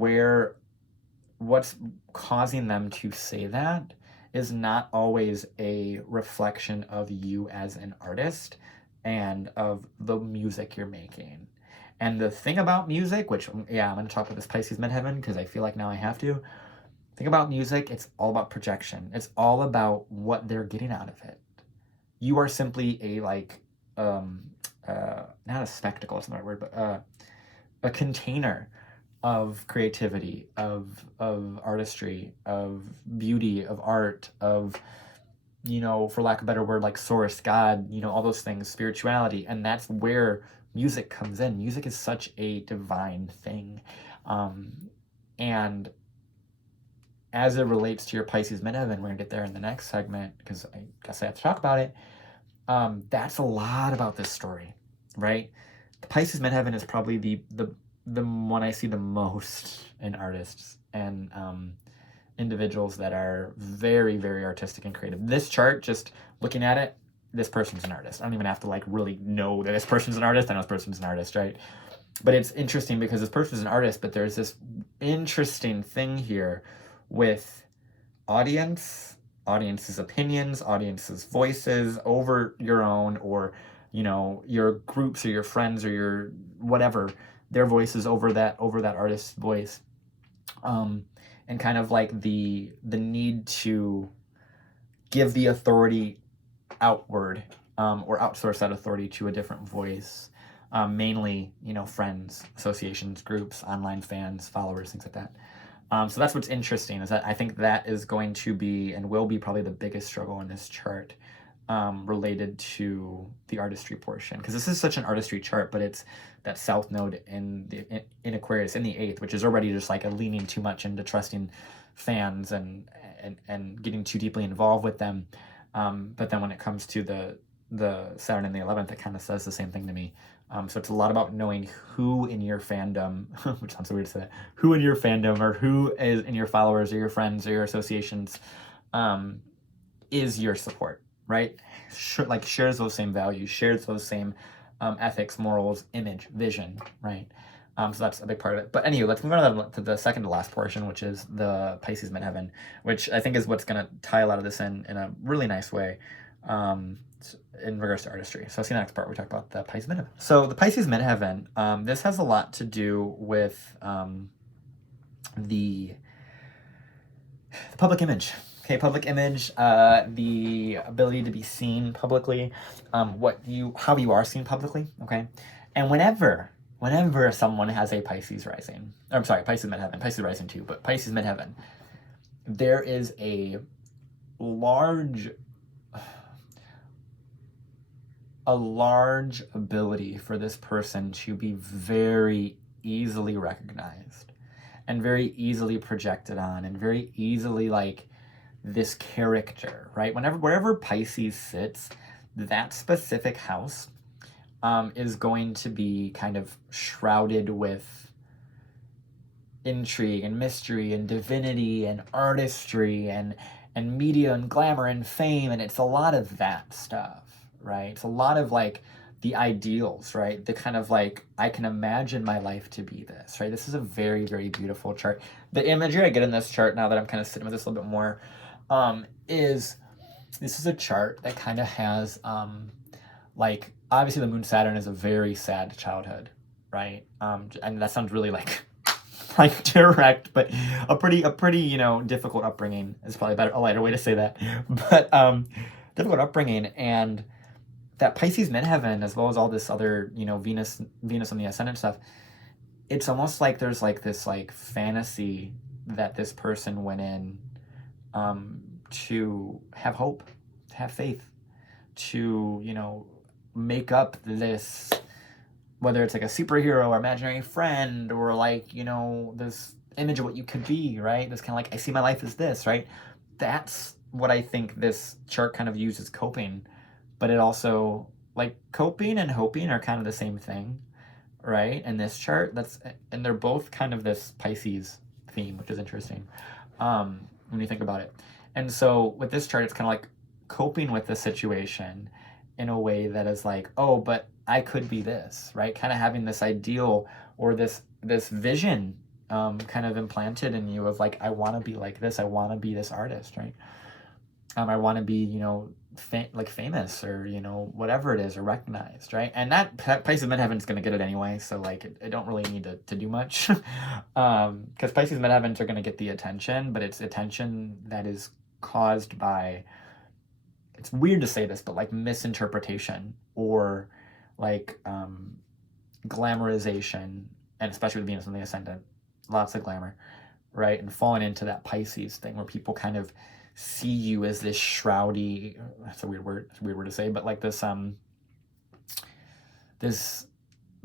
what's causing them to say that is not always a reflection of you as an artist and of the music you're making. And the thing about music, which, yeah, I'm going to talk about this Pisces Midheaven because I feel like now I have to. Think about music, it's all about projection. It's all about what they're getting out of it. You are simply not a spectacle, it's not the right word, but a container of creativity, of artistry, of beauty, of art, of, for lack of a better word, like source, God, all those things, spirituality. And that's where music comes in. Music is such a divine thing. And as it relates to your Pisces Midheaven, we're gonna get there in the next segment because I guess I have to talk about it. That's a lot about this story, right? The Pisces Midheaven is probably the one I see the most in artists, and individuals that are very, very artistic and creative. This chart, just looking at it, this person's an artist. I don't even have to like really know that this person's an artist. I know this person's an artist, right? But it's interesting because this person's an artist, but there's this interesting thing here with audience's opinions, audience's voices over your own, or, you know, your groups or your friends or your whatever, their voices over that artist's voice. And kind of like the need to give the authority outward, or outsource that authority to a different voice. Mainly, you know, friends, associations, groups, online fans, followers, things like that. So that's what's interesting, is that I think that is going to be and will be probably the biggest struggle in this chart, related to the artistry portion, because this is such an artistry chart, but it's that south node in Aquarius in the 8th, which is already just like a leaning too much into trusting fans and getting too deeply involved with them. But then when it comes to the Saturn in the 11th, it kind of says the same thing to me. So it's a lot about knowing who in your fandom, which sounds so weird to say that, who in your fandom or who is in your followers or your friends or your associations, is your support, right? Like shares those same values, shares those same ethics, morals, image, vision, right? So that's a big part of it. But anyway, let's move on to the second to last portion, which is the Pisces Midheaven, which I think is what's going to tie a lot of this in a really nice way, in regards to artistry. So see the next part, we talk about the Pisces Midheaven. So the Pisces Midheaven, this has a lot to do with the public image. Okay, public image, the ability to be seen publicly, how you are seen publicly, okay? And whenever someone has a Pisces rising, or I'm sorry, Pisces Midheaven, Pisces rising too, but Pisces Midheaven, there is a large ability for this person to be very easily recognized and very easily projected on and very easily like this character, right? Wherever Pisces sits, that specific house is going to be kind of shrouded with intrigue and mystery and divinity and artistry and media and glamour and fame, and it's a lot of that stuff, right? It's a lot of like the ideals, right? The kind of like, I can imagine my life to be this, right? This is a very, very beautiful chart. The imagery I get in this chart, now that I'm kind of sitting with this a little bit more, is this is a chart that kind of has, like, obviously the moon Saturn is a very sad childhood, right? And that sounds really like direct, but a pretty, you know, difficult upbringing is probably a lighter way to say that. But difficult upbringing, and that Pisces Midheaven, as well as all this other, you know, Venus on the ascendant stuff, it's almost like there's like this like fantasy that this person went in to have hope, to have faith, to, you know, make up this, whether it's like a superhero or imaginary friend, or like, you know, this image of what you could be, right? This kind of like, I see my life as this, right? That's what I think this chart kind of uses coping, but it also, like, coping and hoping are kind of the same thing, right? And this chart, and they're both kind of this Pisces theme, which is interesting, when you think about it. And so with this chart, it's kind of like coping with the situation in a way that is like, oh, but I could be this, right? Kind of having this ideal or this vision kind of implanted in you of like, I want to be like this. I want to be this artist, right? I want to be, you know, like famous, or, you know, whatever it is, or recognized, right? And that Pisces Midheaven is going to get it anyway, so like I don't really need to do much, because Pisces Midheavens are going to get the attention, but it's attention that is caused by, it's weird to say this, but like misinterpretation, or like glamorization, and especially with Venus on the ascendant, lots of glamour, right? And falling into that Pisces thing where people kind of see you as this shroudy, that's a weird word to say, but like this this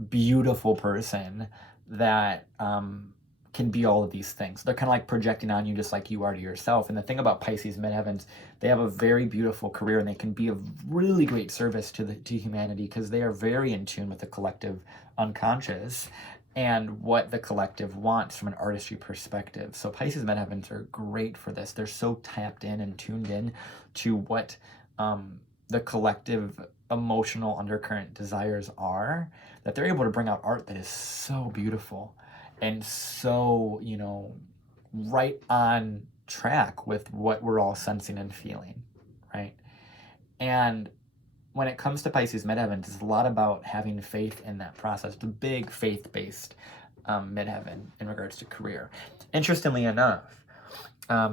beautiful person that can be all of these things. They're kind of like projecting on you just like you are to yourself. And the thing about Pisces Midheavens, they have a very beautiful career, and they can be of really great service to humanity, because they are very in tune with the collective unconscious. and what the collective wants from an artistry perspective. So Pisces midheavens are great for this. They're so tapped in and tuned in to what the collective emotional undercurrent desires are, that they're able to bring out art that is so beautiful and so, you know, right on track with what we're all sensing and feeling, right? And when it comes to Pisces midheavens, it's a lot about having faith in that process. It's a big faith-based midheaven in regards to career. Interestingly enough,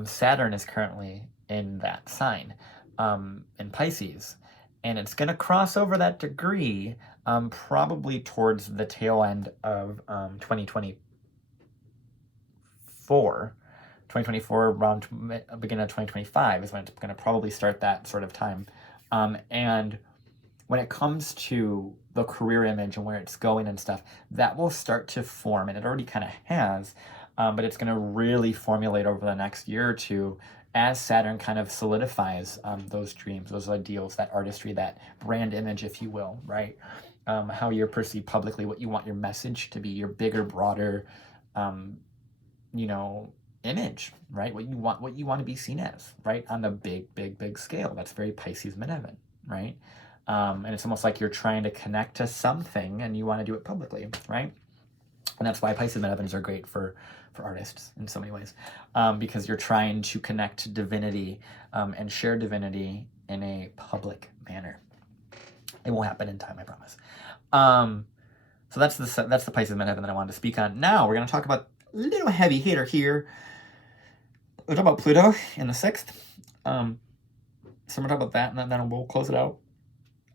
Saturn is currently in that sign, in Pisces, and it's going to cross over that degree probably towards the tail end of 2024. 2024, around beginning of 2025 is when it's going to probably start that sort of time. And when it comes to the career image and where it's going and stuff, that will start to form, and it already kind of has, but it's going to really formulate over the next year or two as Saturn kind of solidifies those dreams, those ideals, that artistry, that brand image, if you will, right? How you're perceived publicly, what you want your message to be, your bigger, broader, you know, image, right? What you want to be seen as, right? On the big scale. That's very Pisces midheaven, right? And it's almost like you're trying to connect to something and you want to do it publicly, right? And that's why Pisces midheavens are great for artists in so many ways, because you're trying to connect to divinity and share divinity in a public manner. It won't happen in time, I promise. So that's the Pisces midheaven that I wanted to speak on. Now we're going to talk about a little heavy hitter here. We'll talk about Pluto in the 6th. So we're going to talk about that, and then we'll close it out.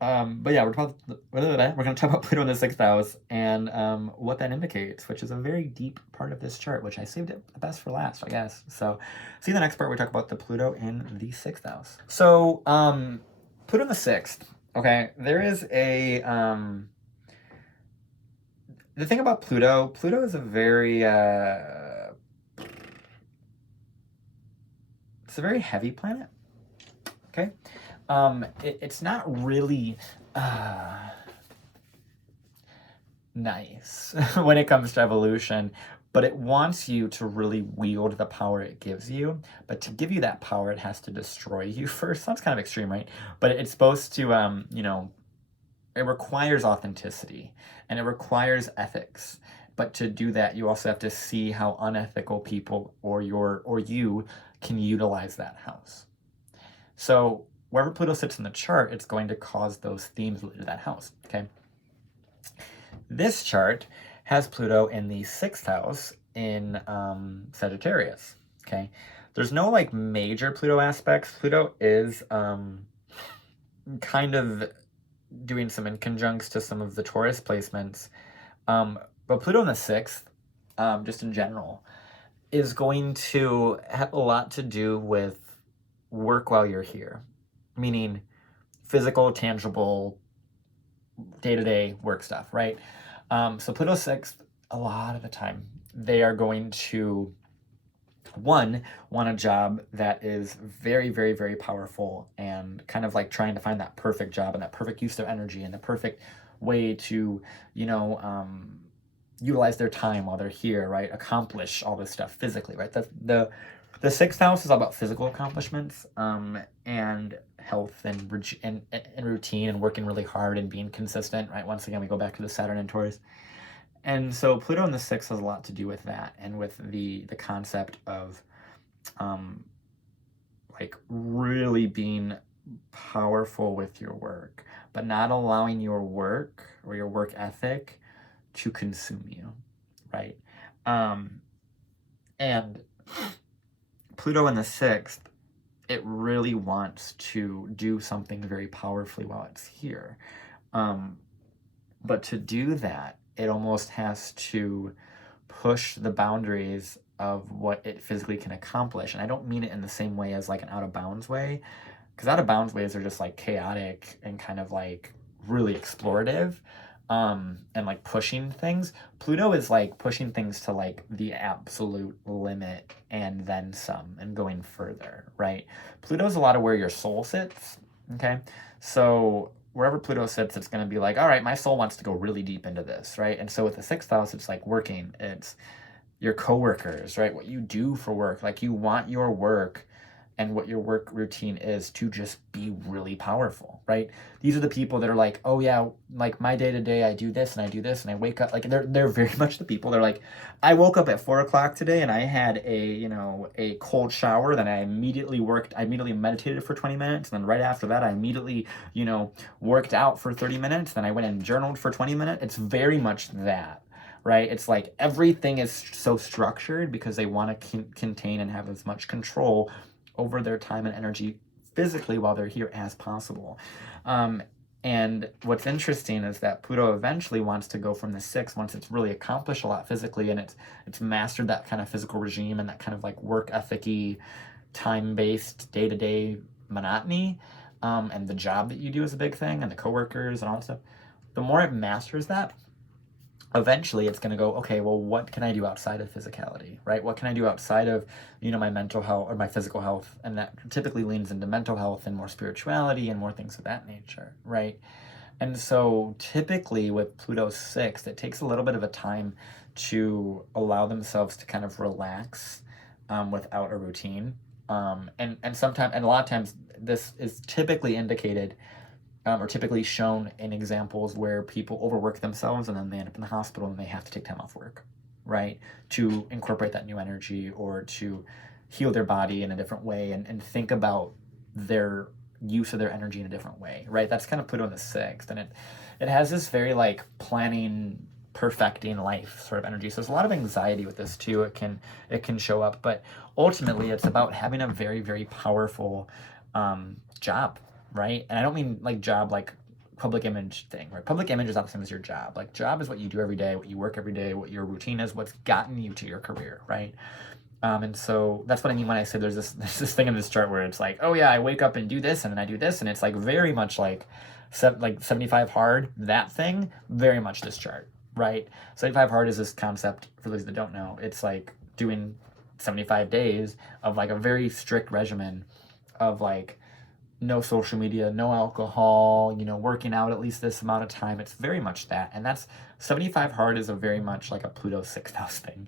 But yeah, we're going to talk about Pluto in the 6th house and what that indicates, which is a very deep part of this chart, which I saved it the best for last, I guess. So see the next part, we talk about the Pluto in the 6th house. So Pluto in the 6th, okay, there is a... the thing about Pluto is a very... it's a very heavy planet, okay? It's not really nice when it comes to evolution, but it wants you to really wield the power it gives you. But to give you that power, it has to destroy you first. Sounds kind of extreme, right? But it's supposed to, you know, it requires authenticity and it requires ethics. But to do that, you also have to see how unethical people or you can utilize that house. So wherever Pluto sits in the chart, it's going to cause those themes related to that house, okay? This chart has Pluto in the 6th house in Sagittarius, okay? There's no, like, major Pluto aspects. Pluto is kind of doing some inconjuncts to some of the Taurus placements. But Pluto in the 6th, just in general, is going to have a lot to do with work while you're here. Meaning physical, tangible, day-to-day work stuff, right? So Pluto 6th, a lot of the time, they are going to, one, want a job that is very, very, very powerful and kind of like trying to find that perfect job and that perfect use of energy and the perfect way to, you know, utilize their time while they're here, right? Accomplish all this stuff physically, right? The 6th house is all about physical accomplishments and health and routine and working really hard and being consistent, right? Once again, we go back to the Saturn and Taurus. And so Pluto in the 6th has a lot to do with that and with the concept of like really being powerful with your work, but not allowing your work or your work ethic to consume you, right? And Pluto in the 6th, it really wants to do something very powerfully while it's here. But to do that, it almost has to push the boundaries of what it physically can accomplish. And I don't mean it in the same way as like an out of bounds way, because out of bounds ways are just like chaotic and kind of like really explorative. And like pushing things. Pluto is like pushing things to like the absolute limit and then some and going further, right? Pluto's a lot of where your soul sits, okay? So wherever Pluto sits, it's going to be like, all right, my soul wants to go really deep into this, right? And so with the 6th house, it's like working. It's your coworkers, right? What you do for work. Like you want your work and what your work routine is to just be really powerful, right? These are the people that are like, oh yeah, like my day to day, I do this and I do this and I wake up. Like they're very much the people. They're like, I woke up at 4 o'clock today and I had a cold shower. Then I immediately worked. I immediately meditated for 20 minutes. And then right after that, I immediately worked out for 30 minutes. Then I went and journaled for 20 minutes. It's very much that. Right? It's like everything is so structured because they want to contain and have as much control over their time and energy physically while they're here as possible. And what's interesting is that Pluto eventually wants to go from the 6th once it's really accomplished a lot physically and it's mastered that kind of physical regime and that kind of like work ethic-y, time-based, day-to-day monotony, and the job that you do is a big thing, and the coworkers and all that stuff. The more it masters that, eventually it's going to go, okay, well, what can I do outside of physicality, right? What can I do outside of, my mental health or my physical health? And that typically leans into mental health and more spirituality and more things of that nature, right? And so typically with Pluto 6, it takes a little bit of a time to allow themselves to kind of relax without a routine. And a lot of times this is typically indicated or typically shown in examples where people overwork themselves and then they end up in the hospital and they have to take time off work, right? To incorporate that new energy or to heal their body in a different way and think about their use of their energy in a different way, right? That's kind of Pluto in the 6th. And it has this very like planning, perfecting life sort of energy. So there's a lot of anxiety with this too. It can show up, but ultimately it's about having a very, very powerful job, right? And I don't mean like job like public image thing, right? Public image is not the same as your job. Like job is what you do every day, what you work every day, what your routine is, what's gotten you to your career, right? And so that's what I mean when I say there's this thing in this chart where it's like, oh yeah, I wake up and do this and then I do this, and it's like very much like 75 hard, that thing, very much this chart, right? 75 hard is this concept, for those that don't know, it's like doing 75 days of like a very strict regimen of like no social media, no alcohol, working out at least this amount of time. It's very much that. And that's 75 hard is a very much like a Pluto 6th house thing.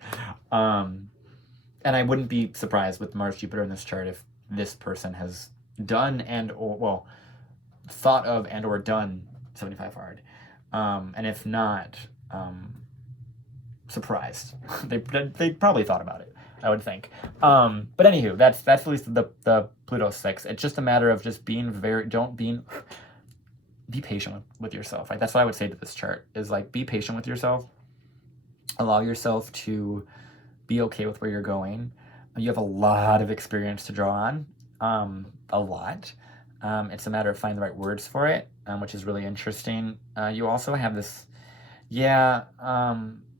And I wouldn't be surprised with Mars Jupiter in this chart if this person has done thought of and or done 75 hard. And if not, surprised. they probably thought about it, I would think. But anywho, that's at least the Pluto 6. It's just a matter of just being be patient with yourself. Like that's what I would say to this chart is like, be patient with yourself. Allow yourself to be okay with where you're going. You have a lot of experience to draw on, a lot. It's a matter of finding the right words for it, which is really interesting. You also have this,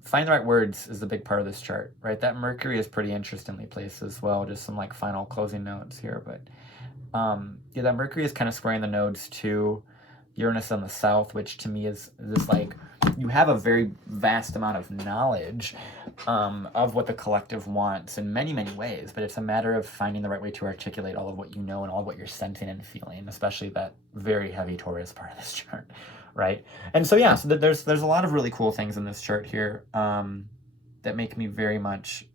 find the right words is the big part of this chart, right? That Mercury is pretty interestingly placed as well. Just some like final closing notes here, but that Mercury is kind of squaring the nodes to Uranus on the south, which to me is this like, you have a very vast amount of knowledge of what the collective wants in many, many ways, but it's a matter of finding the right way to articulate all of what you know and all of what you're sensing and feeling, especially that very heavy Taurus part of this chart, right? And so there's a lot of really cool things in this chart here that make me very much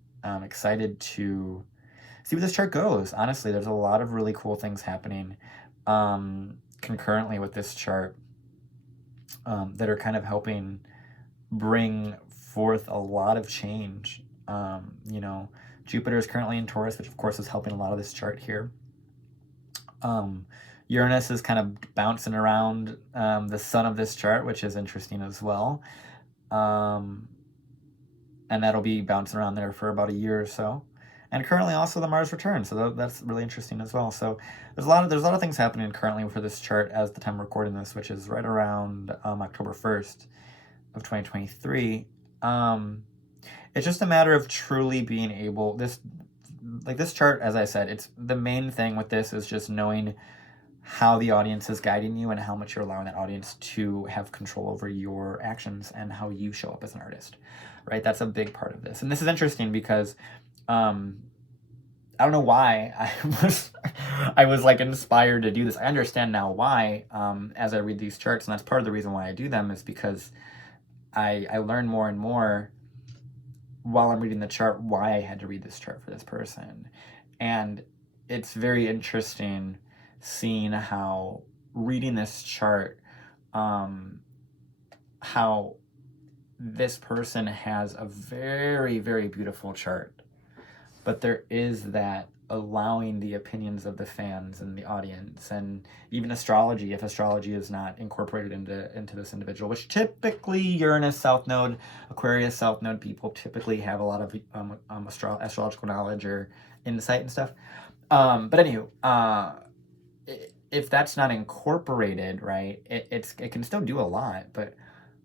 excited to see where this chart goes. Honestly, there's a lot of really cool things happening concurrently with this chart that are kind of helping bring forth a lot of change. Jupiter is currently in Taurus, which of course is helping a lot of this chart here. Uranus is kind of bouncing around the sun of this chart, which is interesting as well. And that'll be bouncing around there for about a year or so. And currently also the Mars return, so that's really interesting as well. So there's a lot of things happening currently for this chart as the time I'm recording this, which is right around October 1st of 2023. It's just a matter of truly being able, this chart, as I said, it's the main thing with this is just knowing how the audience is guiding you and how much you're allowing that audience to have control over your actions and how you show up as an artist, right? That's a big part of this. And this is interesting because I don't know why I was like inspired to do this. I understand now why, as I read these charts, and that's part of the reason why I do them, is because I learn more and more while I'm reading the chart why I had to read this chart for this person. And it's very interesting seeing how reading this chart, how this person has a very, very beautiful chart, but there is that allowing the opinions of the fans and the audience, and even astrology, if astrology is not incorporated into this individual, which typically Uranus South Node, Aquarius South Node people typically have a lot of astrological knowledge or insight and stuff. But anywho, if that's not incorporated, right, it can still do a lot. But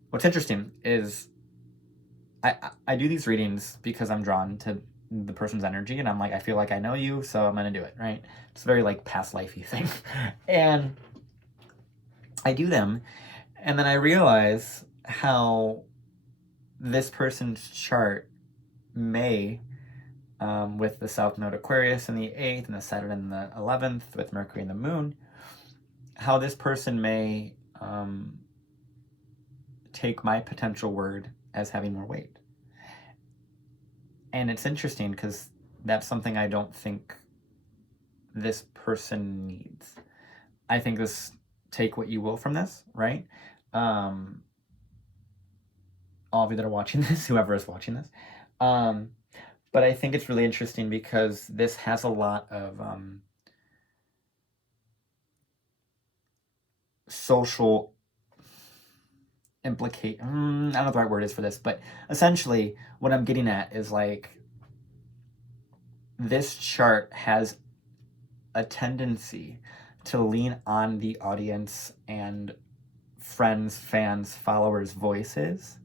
what's interesting is I do these readings because I'm drawn to the person's energy, and I'm like, I feel like I know you, so I'm gonna do it, right? It's a very like past life-y thing. And I do them, and then I realize how this person's chart may, with the South Node Aquarius in the 8th and the Saturn in the 11th with Mercury and the Moon, how this person may take my potential word as having more weight. And it's interesting because that's something I don't think this person needs. I think this, take what you will from this, right? All of you that are watching this, whoever is watching this. But I think it's really interesting because this has a lot of social implicate. I don't know what the right word is for this, but essentially what I'm getting at is like this chart has a tendency to lean on the audience and friends, fans, followers' voices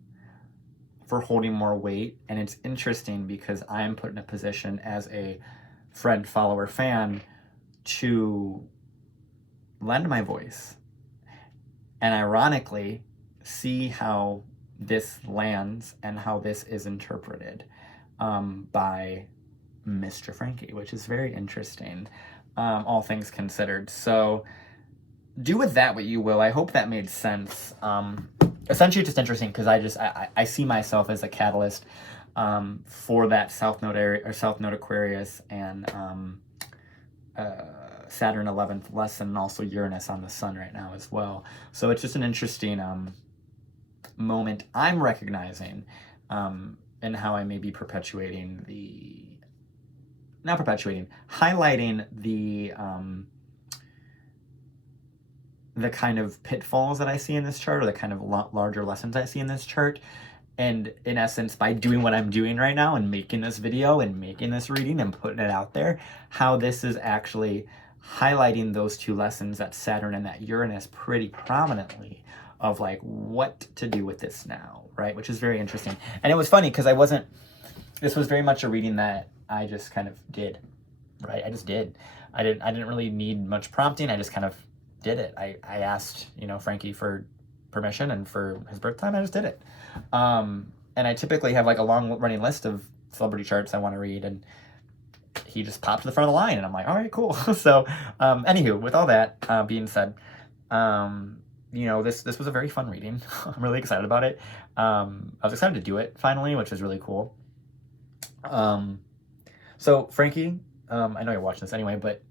for holding more weight. And it's interesting because I'm put in a position as a friend, follower, fan to lend my voice. And ironically, see how this lands and how this is interpreted by Mr. Frankie, which is very interesting, all things considered. So do with that what you will. I hope that made sense. Essentially, it's just interesting because I see myself as a catalyst for that South Node area, or South Node Aquarius, and Saturn 11th lesson, and also Uranus on the Sun right now as well. So it's just an interesting moment I'm recognizing in how I may be highlighting the kind of pitfalls that I see in this chart, or the kind of larger lessons I see in this chart. And in essence, by doing what I'm doing right now and making this video and making this reading and putting it out there, how this is actually highlighting those two lessons, that Saturn and that Uranus, pretty prominently, of like what to do with this now, right? Which is very interesting. And it was funny because this was very much a reading that I just kind of did, right? I just did. I didn't really need much prompting. I just kind of did it. I asked, Frankie for permission, and for his birth time, I just did it. And I typically have like a long running list of celebrity charts I want to read, and he just popped to the front of the line, and I'm like, all right, cool. So, anywho, with all that being said, this was a very fun reading. I'm really excited about it. I was excited to do it finally, which is really cool. So Frankie, I know you're watching this anyway, but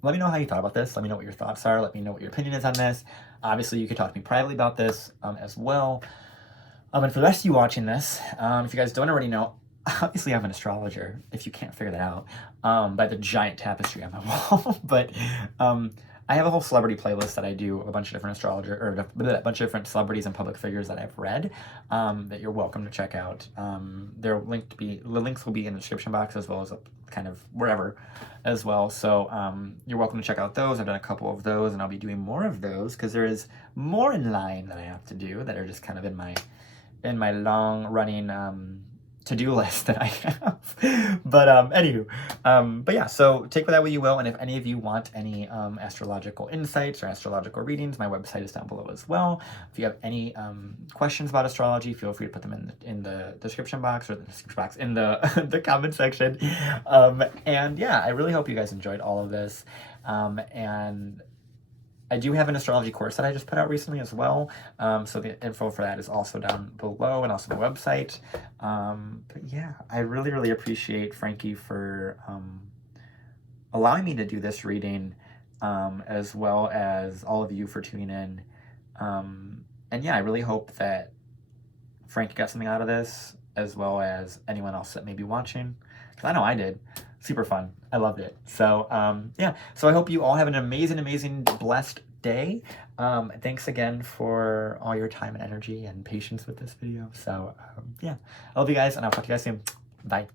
let me know how you thought about this. Let me know what your thoughts are. Let me know what your opinion is on this. Obviously, you could talk to me privately about this as well. And for the rest of you watching this, if you guys don't already know, obviously I'm an astrologer, if you can't figure that out, by the giant tapestry on my wall. But I have a whole celebrity playlist that I do, a bunch of different a bunch of different celebrities and public figures that I've read, that you're welcome to check out. The links will be in the description box, as well as kind of wherever as well. So you're welcome to check out those. I've done a couple of those, and I'll be doing more of those because there is more in line that I have to do that are just kind of in my long running to-do list that I have. But anywho, but yeah, so take that what you will, and if any of you want any astrological insights or astrological readings, my website is down below as well. If you have any questions about astrology, feel free to put them in the description box, or the description box in the the comment section. And yeah, I really hope you guys enjoyed all of this. And I do have an astrology course that I just put out recently as well. So the info for that is also down below, and also my website. But yeah, I really, really appreciate Frankie for allowing me to do this reading, as well as all of you for tuning in. And yeah, I really hope that Frankie got something out of this, as well as anyone else that may be watching, because I know I did. Super fun. I loved it. So yeah, so I hope you all have an amazing, amazing, blessed day. Thanks again for all your time and energy and patience with this video. So yeah, I love you guys, and I'll talk to you guys soon. Bye.